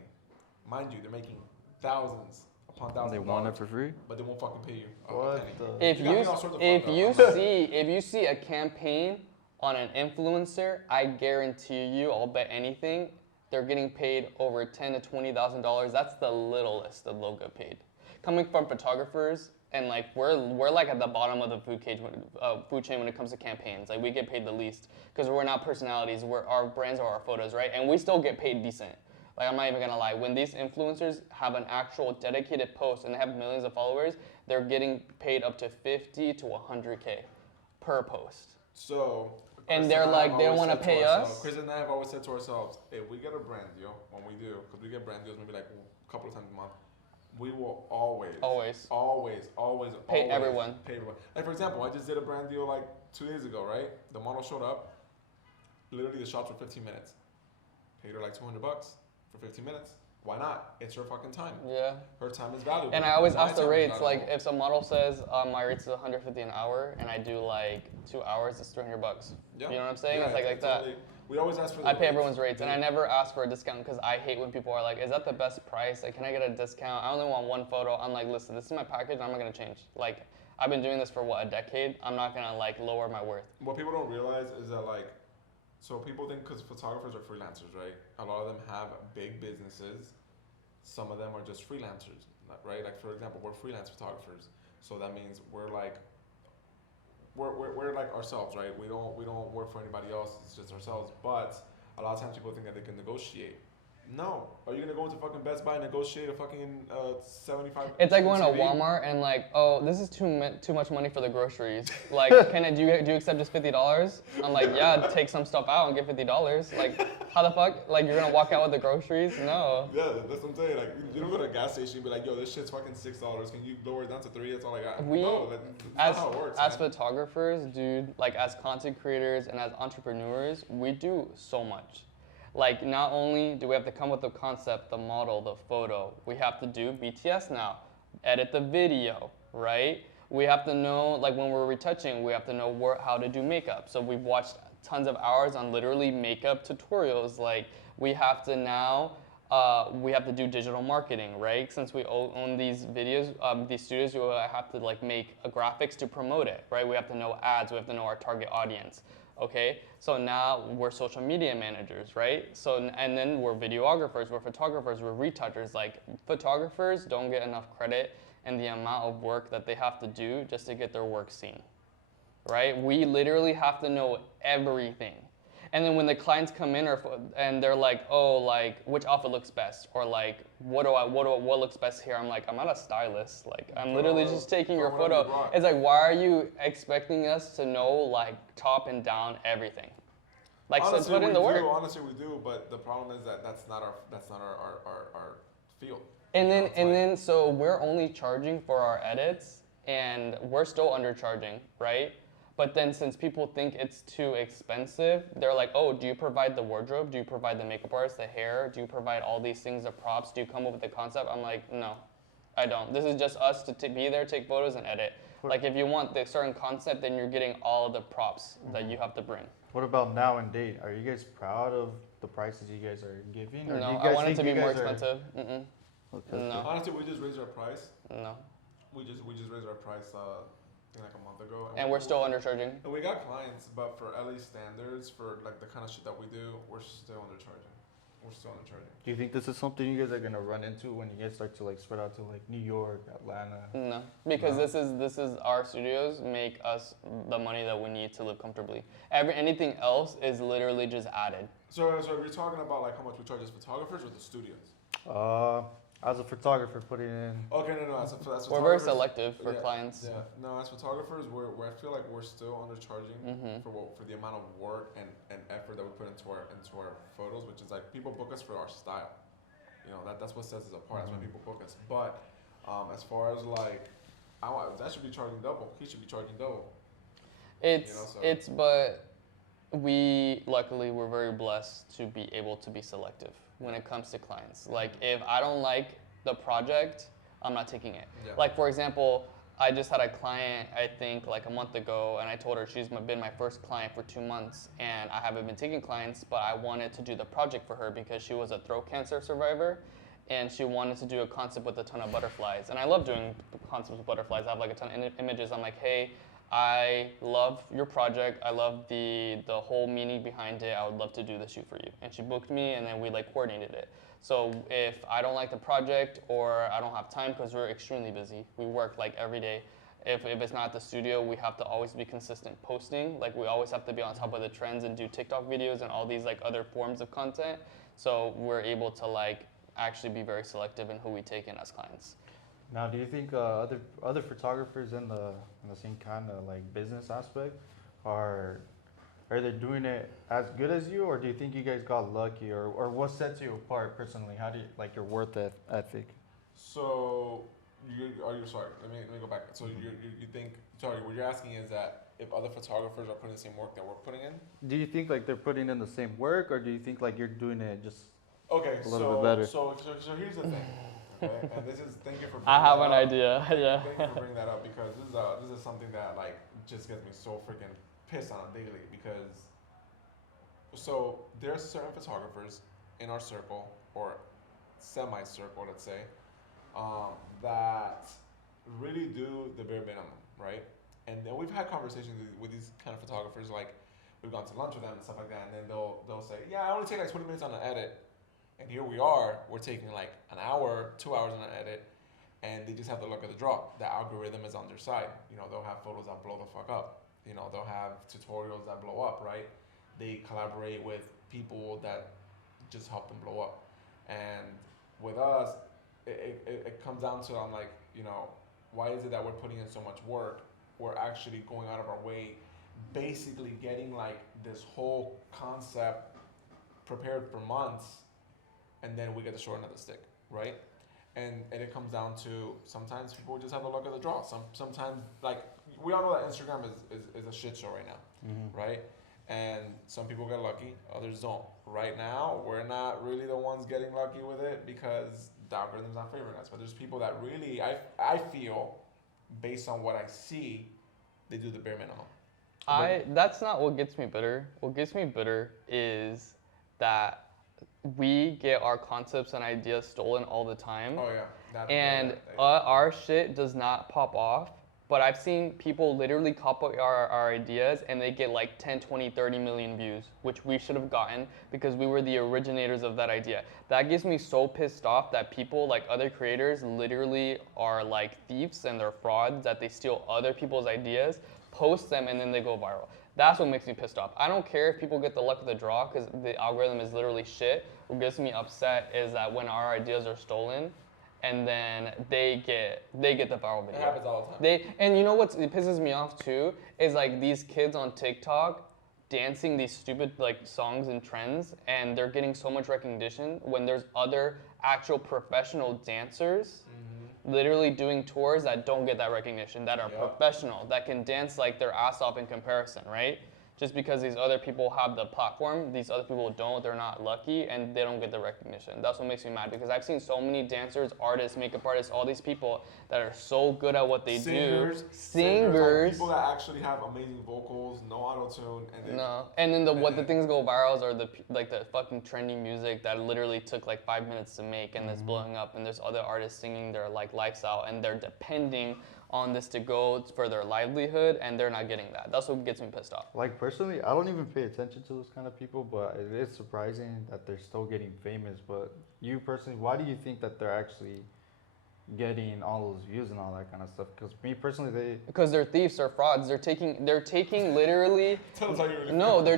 Mind you, they're making thousands upon thousands. They of want it dollars, for free? but they won't fucking pay you a What penny. the? If You got me you all sorts of if fucked up. you see a campaign on an influencer, I guarantee you, I'll bet anything, they're getting paid over $10,000 to $20,000. That's the littlest that they'll get paid. Coming from photographers, and like we're like at the bottom of the food chain when it comes to campaigns. Like we get paid the least because we're not personalities. Our brands are our photos, right? And we still get paid decent. Like I'm not even gonna lie. When these influencers have an actual dedicated post and they have millions of followers, they're getting paid up to 50 to 100K per post. So. And Chris they're I like, have they don't always want to said pay ourselves- us. Chris and I have always said to ourselves, if we get a brand deal, when we do, because we get brand deals maybe like a couple of times a month, we will always Pay everyone. Pay everyone. Like for example, I just did a brand deal like 2 days ago, right? The model showed up. Literally, the shots were 15 minutes. Paid her like $200 for 15 minutes. Why not? It's her fucking time. Yeah. Her time is valuable. And I always My ask the time is rates. valuable. Like if some model says my rates is 150 an hour, and I do like 2 hours, it's $300. Yeah. You know what I'm saying? Yeah, it's like that. totally. We always ask for the I pay rates. everyone's rates, and I never ask for a discount because I hate when people are like, "Is that the best price? Like, can I get a discount? I only want one photo." I'm like, "Listen, this is my package. I'm not gonna change. Like, I've been doing this for what, a decade. I'm not gonna like lower my worth." What people don't realize is that like, so people think because photographers are freelancers, right? A lot of them have big businesses. Some of them are just freelancers, right? Like for example, we're freelance photographers, so that means we're like ourselves, right? We don't work for anybody else. It's just ourselves. But a lot of times people think that they can negotiate. No, are you gonna go into fucking Best Buy and negotiate a fucking 75? It's like going to TV? Walmart and like, "Oh, this is too much money for the groceries. Like, do you accept just $50?" I'm like, "Yeah, take some stuff out and get $50." Like, how the fuck? Like, you're gonna walk out with the groceries? No. Yeah, that's what I'm saying. Like, you don't go to a gas station and be like, "Yo, this shit's fucking $6. Can you lower it down to $3? That's all I got." No, that's not how it works. As man. photographers, dude, like as content creators and as entrepreneurs, we do so much. Like not only do we have to come with the concept, the model, the photo, we have to do BTS now, edit the video, right? We have to know, like when we're retouching, we have to know how to do makeup. So we've watched tons of hours on literally makeup tutorials. Like we have to now, we have to do digital marketing, right? Since we own these videos, these studios, we have to like make graphics to promote it, right? We have to know ads, we have to know our target audience. Okay, so now we're social media managers, right? So, and then we're videographers, we're photographers, we're retouchers. Like photographers don't get enough credit in the amount of work that they have to do just to get their work seen, right? We literally have to know everything. And then when the clients come in and they're like, "Oh, like which outfit looks best?" or like, what looks best here?" I'm like, "I'm not a stylist. Like I'm literally just taking your photo." It's like, why are you expecting us to know like top and down everything? Like, honestly, so put in the work. Honestly, we do, but the problem is that that's not our field. And then so we're only charging for our edits, and we're still undercharging, right? But then since people think it's too expensive, they're like, "Oh, do you provide the wardrobe? Do you provide the makeup artist, the hair? Do you provide all these things, the props? Do you come up with the concept?" I'm like, "No, I don't. This is just us to be there, take photos, and edit. Like if you want the certain concept, then you're getting all of the props that you have to bring." What about now and date? Are you guys proud of the prices you guys are giving? Or do No, you I guys want it think to be you more guys are- expensive. Mm-mm. Okay. No. Honestly, we just raised our price. No. We just raised our price I think like a month ago. And we're still undercharging. And we got clients, but for LA standards, for like the kind of shit that we do, we're still undercharging. we're still undercharging. Do you think this is something you guys are gonna run into when you guys start to like spread out to like New York, Atlanta? No, because No. this is our studios make us the money that we need to live comfortably. Anything else is literally just added. So we're talking about like how much we charge as photographers or the studios? As a photographer, putting in. Okay, no. That's We're very photographers. selective for Yeah, clients. Yeah, no, as photographers, I feel like we're still undercharging Mhm. for the amount of work and effort that we put into our photos, which is like people book us for our style. You know, that's what sets us apart. That's why people book us. But as far as like, that should be charging double. He should be charging double. But luckily we're very blessed to be able to be selective when it comes to clients. Like if I don't like the project, I'm not taking it. Yeah. Like for example, I just had a client I think like a month ago, and I told her she's been my first client for 2 months, and I haven't been taking clients, but I wanted to do the project for her because she was a throat cancer survivor, and she wanted to do a concept with a ton of butterflies. And I love doing concepts with butterflies. I have like a ton of images. I'm like, hey, I love your project. I love the whole meaning behind it. I would love to do the shoot for you. And she booked me, and then we like coordinated it. So if I don't like the project or I don't have time, because we're extremely busy, we work like every day. If it's not at the studio, we have to always be consistent posting. Like we always have to be on top of the trends and do TikTok videos and all these like other forms of content. So we're able to like actually be very selective in who we take in as clients. Now, do you think other photographers in the same kind of like business aspect are they doing it as good as you, or do you think you guys got lucky, or what sets you apart personally? How do you like your work ethic? So sorry? Let me go back. So you think what you're asking is that if other photographers are putting the same work that we're putting in? Do you think like they're putting in the same work, or do you think like you're doing it just Okay, a little bit better? So here's the thing. Okay, and thank you for. I have an up. idea. Yeah. Thank you for bringing that up because this is something that like just gets me so freaking pissed on a daily because. So there are certain photographers in our circle or semi-circle, let's say, that really do the bare minimum, right? And then we've had conversations with these kind of photographers, like we've gone to lunch with them and stuff like that, and then they'll say, yeah, I only take like 20 minutes on an edit. And here we are, we're taking like an hour, 2 hours on an edit, and they just have the luck of the draw. The algorithm is on their side. You know, they'll have photos that blow the fuck up. You know, they'll have tutorials that blow up, right? They collaborate with people that just help them blow up. And with us, it comes down to, I'm like, you know, why is it that we're putting in so much work? We're actually going out of our way, basically getting like this whole concept prepared for months, and then we get the short end of the stick, right? And it comes down to sometimes people just have the luck of the draw. Sometimes like we all know that Instagram is a shit show right now, right? And some people get lucky, others don't. Right now, we're not really the ones getting lucky with it because the algorithm's not favoring us. But there's people that really, I feel, based on what I see, they do the bare minimum. That's not what gets me bitter. What gets me bitter is that we get our concepts and ideas stolen all the time. Oh yeah. And our shit does not pop off. But I've seen people literally copy our ideas and they get like 10, 20, 30 million views, which we should have gotten because we were the originators of that idea. That gets me so pissed off that people, like other creators, literally are like thieves and they're frauds, that they steal other people's ideas, post them, and then they go viral. That's what makes me pissed off. I don't care if people get the luck of the draw because the algorithm is literally shit. What gets me upset is that when our ideas are stolen, and then they get the viral video. It happens all the time. And you know what pisses me off too is like these kids on TikTok dancing these stupid like songs and trends, and they're getting so much recognition when there's other actual professional dancers literally doing tours that don't get that recognition, that are professional, that can dance like their ass off in comparison, right? Just because these other people have the platform, these other people don't, they're not lucky, and they don't get the recognition. That's what makes me mad, because I've seen so many dancers, artists, makeup artists, all these people that are so good at what they do. Singers. Like people that actually have amazing vocals, no auto-tune. And then the things go virals are the fucking trendy music that literally took like 5 minutes to make and that's blowing up, and there's other artists singing their like lives out, and they're depending on this to go for their livelihood, and they're not getting that. That's what gets me pissed off. Like personally, I don't even pay attention to those kind of people, but it is surprising that they're still getting famous. But you personally, why do you think that they're actually getting all those views and all that kind of stuff? Because me personally, Because they're thieves, they're frauds. They're taking literally. Tell us how you really No, feel. they're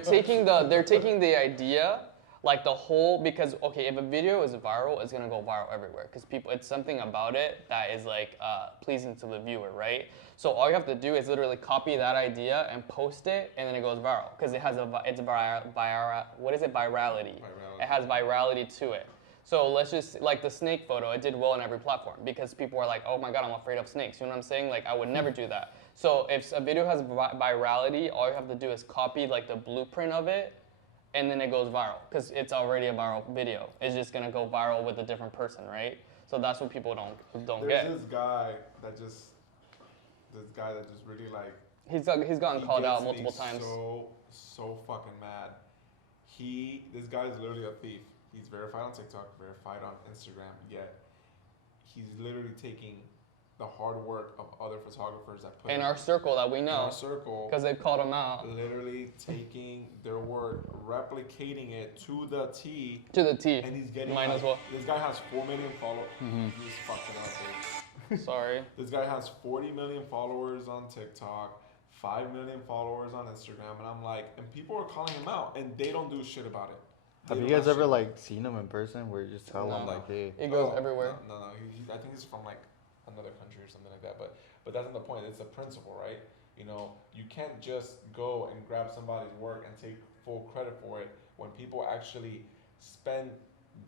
taking the idea, like the whole, because okay, if a video is viral, it's gonna go viral everywhere because people, it's something about it that is like pleasing to the viewer, right? So all you have to do is literally copy that idea and post it, and then it goes viral because it has what is it, virality. It has virality to it. So let's just, like the snake photo, it did well on every platform because people were like, oh my God, I'm afraid of snakes. You know what I'm saying? Like I would never do that. So if a video has virality, all you have to do is copy like the blueprint of it, and then it goes viral because it's already a viral video. It's just gonna go viral with a different person, right? So that's what people don't There's get. this guy that just really like. He's gotten He called out gets multiple me times. So fucking mad. This guy is literally a thief. He's verified on TikTok, verified on Instagram, yet he's literally taking the hard work of other photographers that put In our circle that we in know, our circle, because they've called him out literally taking their work, replicating it to the T, to the T. and he's getting Might as well. This guy has 4 million followers. He's fucking up, dude. Sorry. This guy has 40 million followers on TikTok, 5 million followers on Instagram, and I'm like, and people are calling him out, and they don't do shit about it. have They you don't guys do ever shit. like seen him in person where you just tell him No. like, hey, It goes everywhere. No. I think he's from like another country or something like that. But that's not the point. It's the principle, right? You know, you can't just go and grab somebody's work and take full credit for it when people actually spend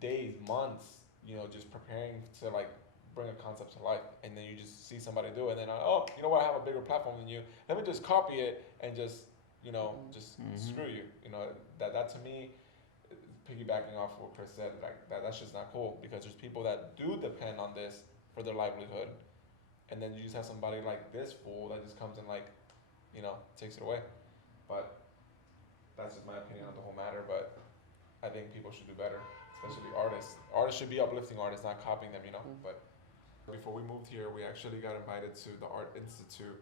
days, months, you know, just preparing to like bring a concept to life, and then you just see somebody do it, and then oh, you know what? I have a bigger platform than you. Let me just copy it and just, you know, just screw you. You know, that to me, piggybacking off what Chris said, like that's just not cool because there's people that do depend on this for their livelihood, and then you just have somebody like this fool that just comes and like, you know, takes it away. But that's just my opinion on the whole matter. But I think people should do better, especially artists. Artists should be uplifting artists, not copying them, you know. But before we moved here, we actually got invited to the Art Institute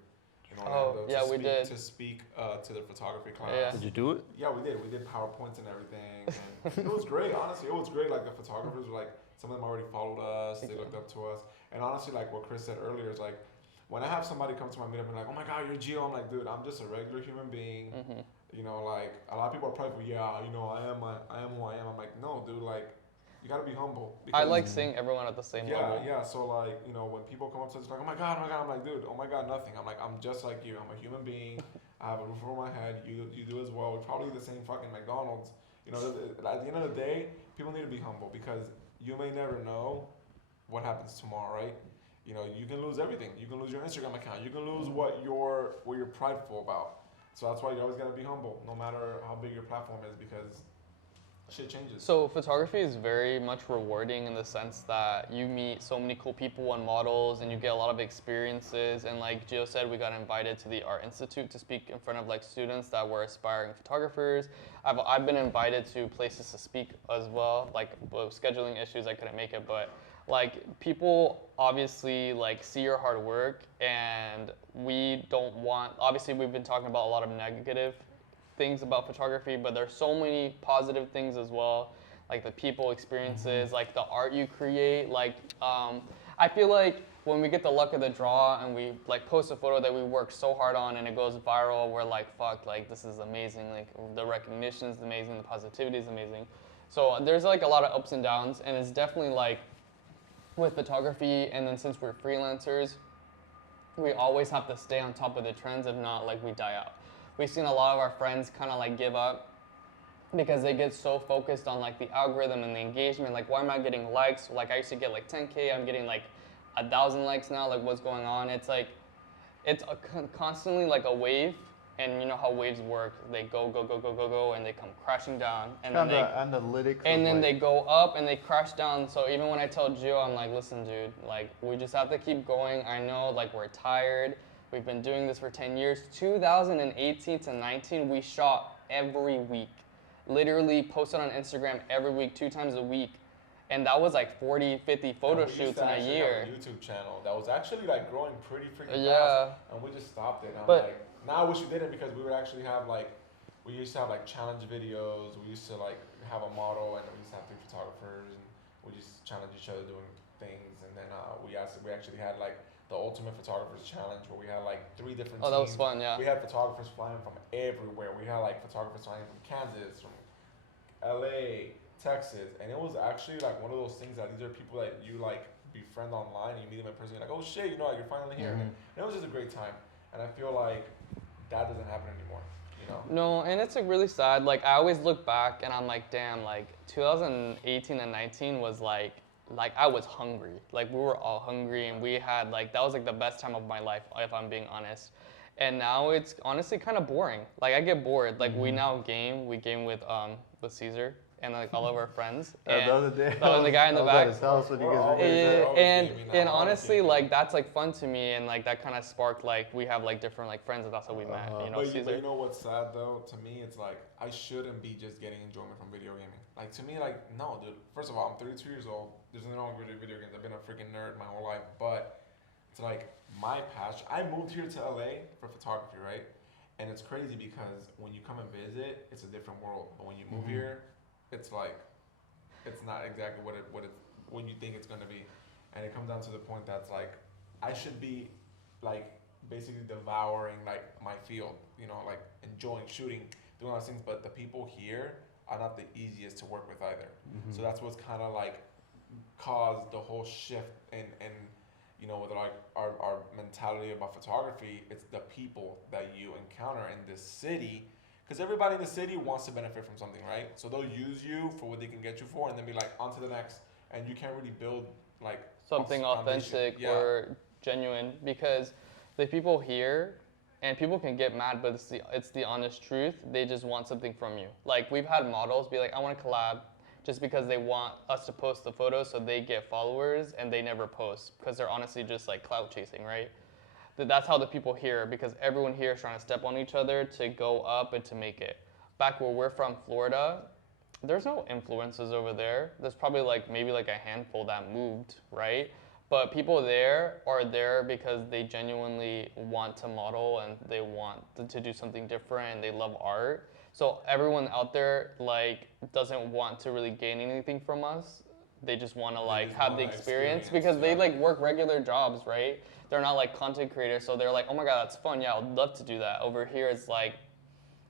in Orlando yeah, we did. to speak to the photography class. Yeah. did you do it? Yeah, we did. We did PowerPoints and everything. And it was great, honestly. It was great. Like, the photographers were like, some of them already followed us. They looked up to us. And honestly, like what Chris said earlier, is like, when I have somebody come to my meetup and like, oh my God, you're Gio. I'm like, dude, I'm just a regular human being. You know, like, a lot of people are probably, yeah, you know, I am who I am. I'm like, no, dude, like, you gotta be humble. I like seeing everyone at the same level. Yeah. So like, you know, when people come up to us like, oh my God, I'm like, dude, oh my God, nothing. I'm like, I'm just like you. I'm a human being. I have a roof over my head. You do as well. We probably eat the same fucking McDonald's. You know, at the end of the day, people need to be humble because you may never know what happens tomorrow, right? You know, you can lose everything. You can lose your Instagram account. You can lose what you're prideful about. So that's why you always gotta be humble, no matter how big your platform is, because shit changes. So photography is very much rewarding in the sense that you meet so many cool people and models, and you get a lot of experiences. And like Gio said, we got invited to the Art Institute to speak in front of like students that were aspiring photographers. I've been invited to places to speak as well. Like with scheduling issues, I couldn't make it, but like people obviously like see your hard work, and we don't want. Obviously, we've been talking about a lot of negative things about photography, but there's so many positive things as well, like the people experiences, like the art you create. Like I feel like when we get the luck of the draw and we like post a photo that we worked so hard on and it goes viral, we're like, fuck, like this is amazing. Like the recognition is amazing, the positivity is amazing. So there's like a lot of ups and downs, and it's definitely like with photography, and then since we're freelancers, we always have to stay on top of the trends. If not, like we die out. We've seen a lot of our friends kind of like give up because they get so focused on like the algorithm and the engagement. Like, why am I getting likes? Like I used to get like 10K, I'm getting like 1,000 likes now. Like, what's going on? It's like, it's constantly like a wave, and you know how waves work. They go, and they come crashing down, and then Analytics. and then they go up and they crash down. So even when I tell Gio, I'm like, listen, dude, like we just have to keep going. I know, like we're tired. We've been doing this for 10 years. 2018 to 19, we shot every week. Literally posted on Instagram every week, 2 times a week. and that was like 40, 50 photo And we used shoots to in a actually year. have a YouTube channel that was actually like growing pretty freaking Yeah. fast, and we just stopped it. And I'm But- like, now I wish we didn't because we would actually have like, we used to have like challenge videos. We used to like have a model, and we used to have 3 photographers, and we just challenge each other doing things. And then we actually had like the ultimate photographers challenge where we had like 3 different Oh, teams. that was fun, yeah. We had photographers flying from everywhere. We had like photographers flying from Kansas, from LA, Texas, and it was actually like one of those things that these are people that you like befriend online, and you meet them in person, you're like, oh shit, you know, like you're finally here. Mhm. And it was just a great time, and I feel like that doesn't happen anymore, you know? No, and it's like really sad. Like I always look back and I'm like, damn, like 2018 and 19 was like I was hungry. Like we were all hungry and we had like that was like the best time of my life if I'm being honest. And now it's honestly kind of boring. Like I get bored. Like we game with Caesar and like all of our friends. And the other day, the guy in the I was back. at his house when you We're guys were always- there. they're always and gaming now, and always honestly, gaming. like that's like fun to me, and like that kind of sparked like we have like different like friends, and that's how we met. You know, But Caesar. you know what's sad though? To me, it's like I shouldn't be just getting enjoyment from video gaming. Like to me, like no, dude. First of all, I'm 32 years old. There's nothing wrong with video games. I've been a freaking nerd my whole life. But it's like my passion. I moved here to LA for photography, right? And it's crazy because when you come and visit, it's a different world. But when you move here, it's like it's not exactly what it when you think it's gonna be. And it comes down to the point that's like I should be like basically devouring like my field, you know, like enjoying shooting, doing all those things. But the people here are not the easiest to work with either. So that's what's kind of like caused the whole shift in you know, with like our mentality about photography. It's the people that you encounter in this city, because everybody in the city wants to benefit from something, right? So they'll use you for what they can get you for, and then be like on to the next, and you can't really build like Something foundation. authentic Yeah. or genuine, because the people here, and people can get mad, but it's the honest truth. They just want something from you. Like we've had models be like, I want to collab, just because they want us to post the photos so they get followers, and they never post because they're honestly just like clout chasing, right? That's how the people here, because everyone here is trying to step on each other to go up and to make it. Back where we're from, Florida, there's no influencers over there. There's probably like maybe like a handful that moved, right? But people there are there because they genuinely want to model and they want to do something different and they love art. So everyone out there like doesn't want to really gain anything from us. They just want to like just have the wanna experience experience, because they yeah. like work regular jobs, right? They're not like content creators, so they're like, oh my god, that's fun. Yeah, I'd love to do that. Over here, it's like,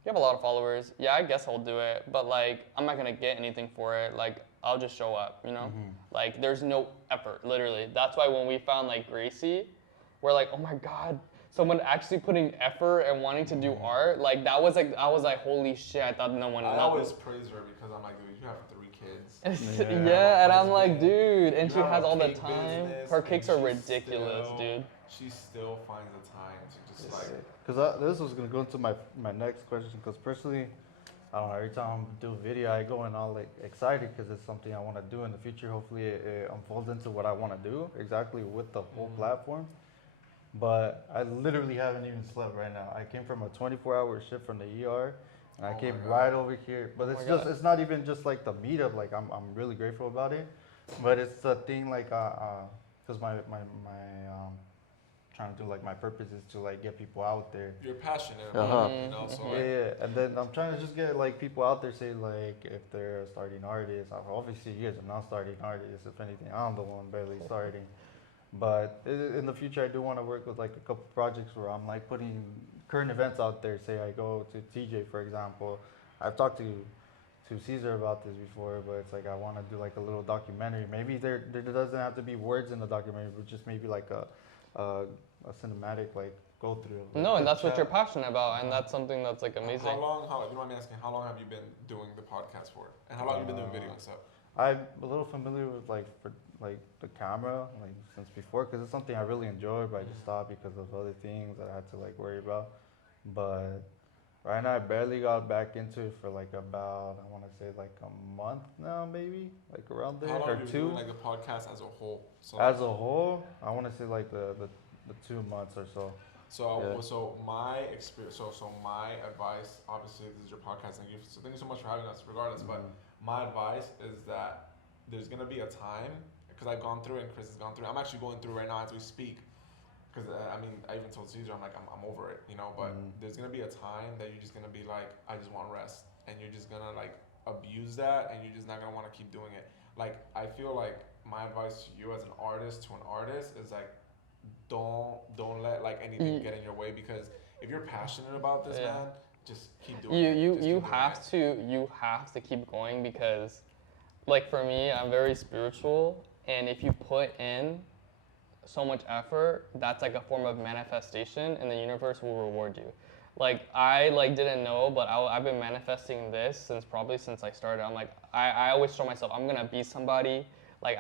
you have a lot of followers. Yeah, I guess I'll do it, but like, I'm not gonna get anything for it. Like, I'll just show up, you know? Like, there's no effort, literally. That's why when we found like Gracie, we're like, oh my god, someone actually putting effort and wanting to do art. Like, that was like, I was like, holy shit, I thought no one. I always praise her because I'm like, dude, you have 3 kids. Yeah, and I'm husband, like, dude, and you she have has a all the cake time. business, Her and cakes are she ridiculous, still- dude. She still finds the time to just like. Because this was gonna go into my next question. Because personally, I don't know. Every time I do a video, I go in all like excited because it's something I want to do in the future. Hopefully, it unfolds into what I want to do exactly with the whole platform. But I literally haven't even slept right now. I came from a 24-hour shift from the ER, and I Oh came my God. right over here. But Oh it's my just God. it's not even just like the meetup. Like I'm really grateful about it. But it's the thing like because my trying to do like my purpose is to like get people out there. You're passionate Uh-huh. about it, you know. So Yeah, like, yeah, and then I'm trying to just get like people out there say like if they're starting artists. Obviously, you guys are not starting artists. If anything, I'm the one barely starting. But in the future, I do want to work with like a couple projects where I'm like putting current events out there. Say I go to TJ, for example. I've talked to Caesar about this before, but it's like I want to do like a little documentary. Maybe there doesn't have to be words in the documentary, but just maybe like a cinematic like go through. Of, like, No, and the that's what chat. you're passionate about, and that's something that's like amazing. how long? How if you don't mind me asking, how long have you been doing the podcast for? And how long have you been doing video and stuff? I'm a little familiar with like the camera like since before because it's something I really enjoy, but I just stopped because of other things that I had to like worry about. But right now I barely got back into it for like about I want to say like a month now, maybe like around there How long or have you been 2. doing like the podcast as a whole? So As a whole, I want to say like the 2 months or so. Yeah. So my experience, so my advice, obviously this is your podcast, so thank you so much for having us regardless, but my advice is that there's gonna be a time, because I've gone through it and Chris has gone through it. I'm actually going through it right now as we speak. Because I mean, I even told Caesar, I'm like, I'm over it, you know. But there's gonna be a time that you're just gonna be like, I just want rest, and you're just gonna like abuse that, and you're just not gonna want to keep doing it. Like I feel like my advice to you as an artist is like, don't let like anything get in your way, because if you're passionate about this, man, just keep doing it. You have to keep going, because like for me, I'm very spiritual, and if you put in so much effort, that's like a form of manifestation, and the universe will reward you. Like I like didn't know, but I've been manifesting this since I started. I'm like I always show myself I'm gonna be somebody. Like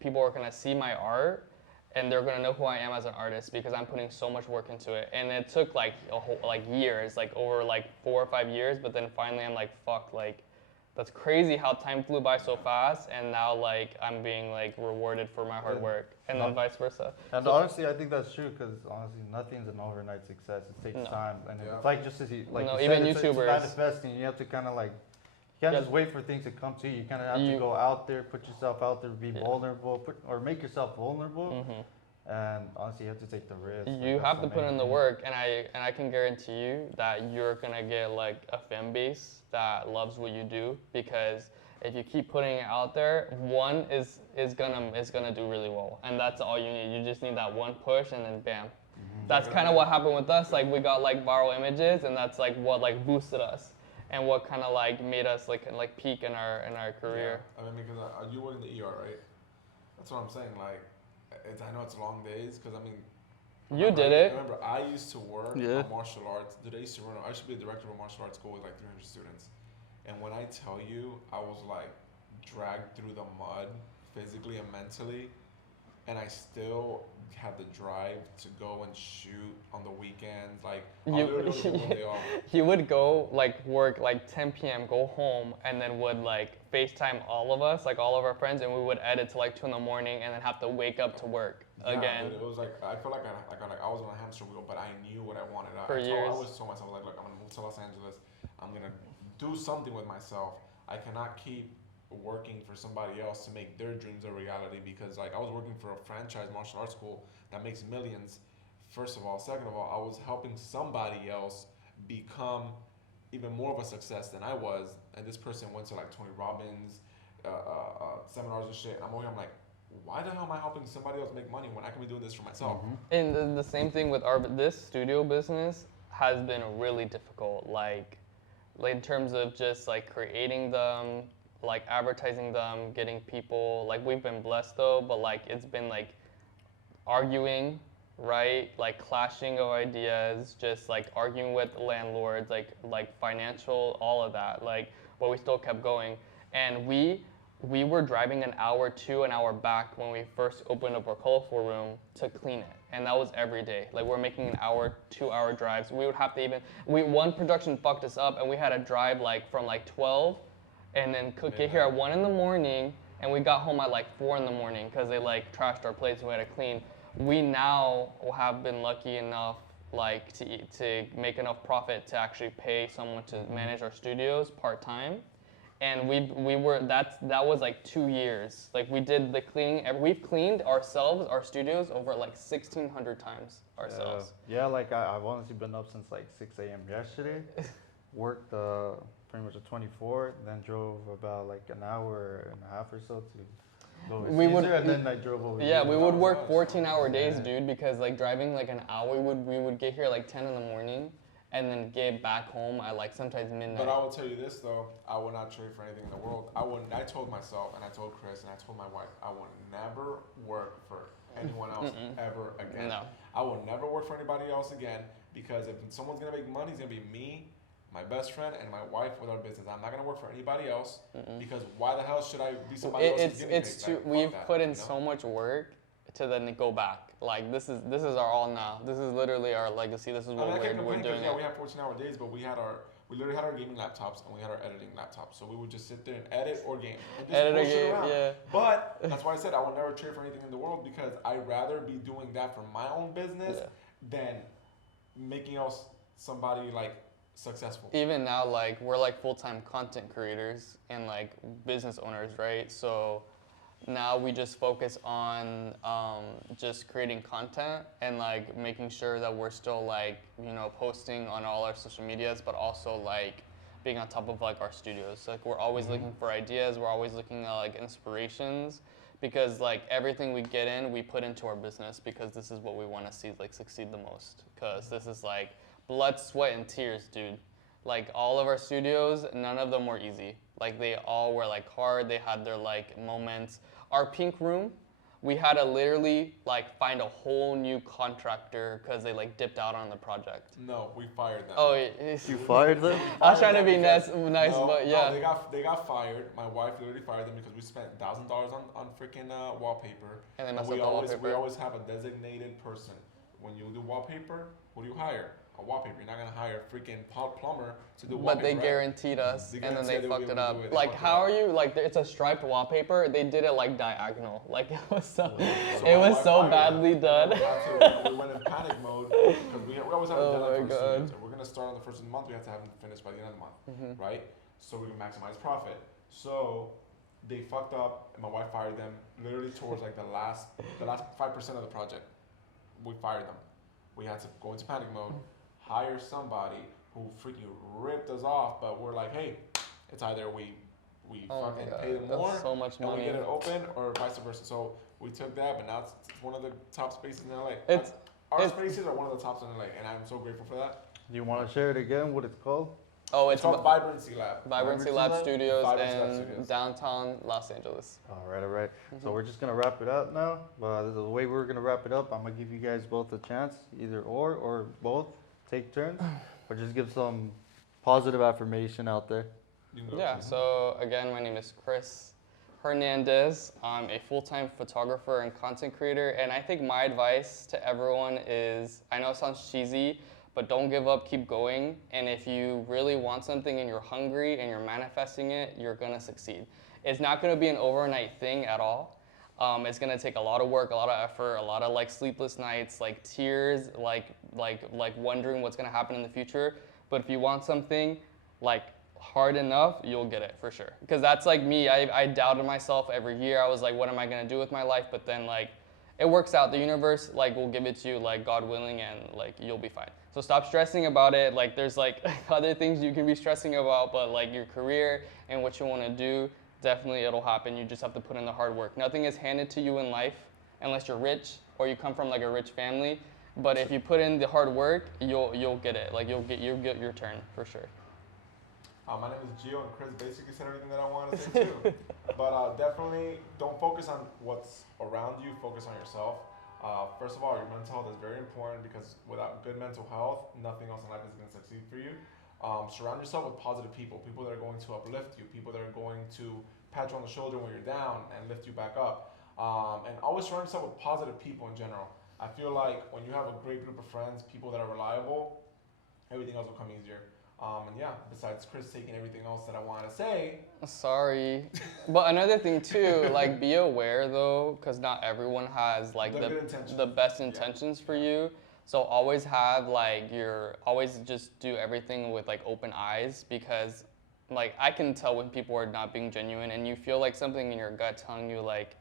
people are gonna see my art, and they're gonna know who I am as an artist, because I'm putting so much work into it. And it took like years, like over like 4 or 5 years. But then finally I'm like, fuck, like that's crazy how time flew by so fast, and now like I'm being like rewarded for my hard work, and then vice versa. And honestly, I think that's true, because honestly, nothing's an overnight success. It takes time, and it's like just as you like you even said, it's YouTubers. manifesting. You have to kind of like, you can't just wait for things to come to you. You kind of have to go out there, put yourself out there, be vulnerable, or make yourself vulnerable. And honestly, you have to take the risk. You have to put in the work, and I can guarantee you that you're gonna get like a fan base that loves what you do, because if you keep putting it out there, one is gonna do really well, and that's all you need. You just need that one push, and then bam. That's kind of what happened with us. Like we got like viral images, and that's like what like boosted us, and what kind of like made us like peak in our career. Yeah. I mean, because you were in the ER, right? That's what I'm saying. Like, I know it's long days, because I mean, you did it. Remember, I used to work on martial arts. Dude, I used to run. I should be a director of a martial arts school with like 300 students. And when I tell you, I was like dragged through the mud, physically and mentally, and I still had the drive to go and shoot on the weekends. Like, you would go like work like 10 p.m., go home, and then would like FaceTime all of us, like all of our friends, and we would edit to like 2 a.m, and then have to wake up to work again. Dude, it was like I felt like I was on a hamster wheel, but I knew what I wanted. For years. I always told myself, like, look, I'm gonna move to Los Angeles. I'm gonna do something with myself. I cannot keep working for somebody else to make their dreams a reality, because like I was working for a franchise martial arts school that makes millions. First of all, second of all, I was helping somebody else become even more of a success than I was, and this person went to like Tony Robbins seminars and shit. And I'm like, why the hell am I helping somebody else make money when I can be doing this for myself? And the same thing with this studio business has been really difficult. Like in terms of just like creating them, like advertising them, getting people. Like we've been blessed though, but like it's been like arguing, right? Like clashing of ideas, just like arguing with landlords, like financial, all of that. Like, but we still kept going, and we were driving an hour to an hour back when we first opened up our colorful room to clean it, and that was every day. Like we're making an hour, 2-hour drives. We would have to one production fucked us up, and we had to drive like from like 12, and then get here at 1 a.m, and we got home at like 4 a.m, because they like trashed our place and we had to clean. We now have been lucky enough like to make enough profit to actually pay someone to manage our studios part-time. And that was like 2 years. Like we did the cleaning. We've cleaned ourselves, our studios, over like 1,600 times ourselves. Yeah, like I've honestly been up since like 6 a.m. yesterday. Worked pretty much at 24, then drove about like an hour and a half or so to go to Caesar, and then I drove over. Yeah, we would work 14-hour days, dude, because like driving like an hour, we would get here like 10 in the morning, and then get back home at like sometimes midnight. But I will tell you this though, I would not trade for anything in the world. I told myself, and I told Chris, and I told my wife, I will never work for anyone else ever again. No. I will never work for anybody else again, because if someone's gonna make money, it's gonna be me, my best friend, and my wife with our business. I'm not gonna work for anybody else, because why the hell should I be somebody else's guinea pig? We've put in so much work to then go back. Like this is our all now. This is literally our legacy. This is what we're doing. Yeah, we have 14-hour days, but we literally had our gaming laptops and we had our editing laptops. So we would just sit there and edit or game. And just edit a game, yeah. But that's why I said I will never trade for anything in the world, because I'd rather be doing that for my own business than making else somebody like successful. Even now, like we're like full-time content creators and like business owners, right? So now we just focus on just creating content and like making sure that we're still like, you know, posting on all our social medias, but also like being on top of like our studios. Like we're always looking for ideas, we're always looking at like inspirations, because like everything we get in, we put into our business, because this is what we want to see like succeed the most. Because this is like blood, sweat, and tears, dude. Like all of our studios, none of them were easy. Like they all were like hard. They had their like moments. Our pink room, we had to literally like find a whole new contractor because they like dipped out on the project. No, we fired them. Oh, You fired them? I was trying to be Because- nice, no, but yeah. No, they got fired. My wife literally fired them because we spent $1,000 on freaking wallpaper. And they messed we up the always wallpaper. we always have a designated person. When you do wallpaper, who do you hire? A wallpaper. You're not gonna hire a freaking plumber to do wallpaper. But they right? guaranteed us, They and then they guaranteed fucked it up. would do it. They Like, fucked it how up. are you? Like, it's a striped wallpaper. They did it like diagonal. Like it was so, So it my was wife so fired badly them. And done. then we went in panic mode because we always have a Oh deadline my for the God. studios. If we're gonna start on the first of the month, we have to have them finished by the end of the month, right? So we can maximize profit. So they fucked up, and my wife fired them literally towards like the last 5% of the project. We fired them. We had to go into panic mode, hire somebody who freaking ripped us off, but we're like, hey, it's either we Oh my fucking God, pay them that's more so much and we money. get it open, or vice versa. So we took that, but now it's one of the top spaces in LA. It's- Our it's- spaces are one of the tops in LA, and I'm so grateful for that. Do you want to share it again? What it's called? Oh, It's it's called Vibrancy Lab. Vibrancy Vibrancy Lab Lab? Studios Vibrancy Lab in Studios. downtown Los Angeles. All right, all right. So we're just gonna wrap it up now. The way we're gonna wrap it up, I'm gonna give you guys both a chance, either or both. Take turns, or just give some positive affirmation out there. You can go. Yeah, so again, my name is Chris Hernandez. I'm a full-time photographer and content creator, and I think my advice to everyone is, I know it sounds cheesy, but don't give up, keep going, and if you really want something and you're hungry and you're manifesting it, you're gonna succeed. It's not gonna be an overnight thing at all. It's gonna take a lot of work, a lot of effort, a lot of like sleepless nights, like tears, like wondering what's gonna happen in the future. But if you want something like hard enough, you'll get it for sure. Because that's like me. I doubted myself every year. I was like, what am I gonna do with my life? But then like, it works out. The universe like will give it to you, like God willing, and like you'll be fine. So stop stressing about it. Like there's like other things you can be stressing about, but like your career and what you want to do, definitely it'll happen. You just have to put in the hard work. Nothing is handed to you in life unless you're rich or you come from like a rich family. But if you put in the hard work, you'll get it. Like you'll get your turn for sure. My name is Gio, and Chris basically said everything that I wanted to say too. But definitely don't focus on what's around you, focus on yourself. First of all, your mental health is very important, because without good mental health, nothing else in life is going to succeed for you. Surround yourself with positive people that are going to uplift you, people that are going to pat you on the shoulder when you're down and lift you back up. And always surround yourself with positive people in general. I feel like when you have a great group of friends, people that are reliable, everything else will come easier. And yeah, besides Chris taking everything else that I wanted to say. Sorry. But another thing too, like be aware though, because not everyone has like The good intentions. the best intentions for you. So always have like always just do everything with like open eyes, because like I can tell when people are not being genuine and you feel like something in your gut telling you like,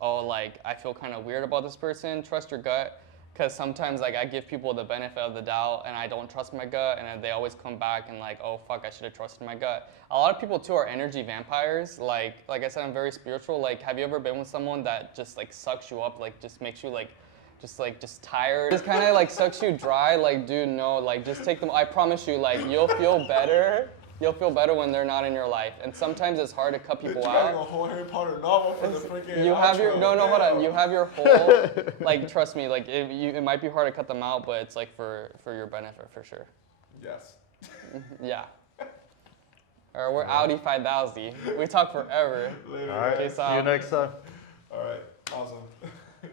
oh, like I feel kind of weird about this person, trust your gut. Because sometimes like I give people the benefit of the doubt and I don't trust my gut, and then they always come back and like, oh fuck, I should have trusted my gut. A lot of people too are energy vampires. Like I said, I'm very spiritual. Like, have you ever been with someone that just like sucks you up, like just makes you like just tired? Just kind of like sucks you dry. Like, dude, no, like just take them. I promise you, like you'll feel better. You'll feel better when they're not in your life. And sometimes it's hard to cut people You out. got a whole Harry Potter novel for the freaking You have your outro. hold on. You have your whole like. Trust me, like it might be hard to cut them out, but it's like for your benefit for sure. Yes. Yeah. Or we're Audi 5000. We talk forever. Later. All right. Peace See you out. next time. All right. Awesome.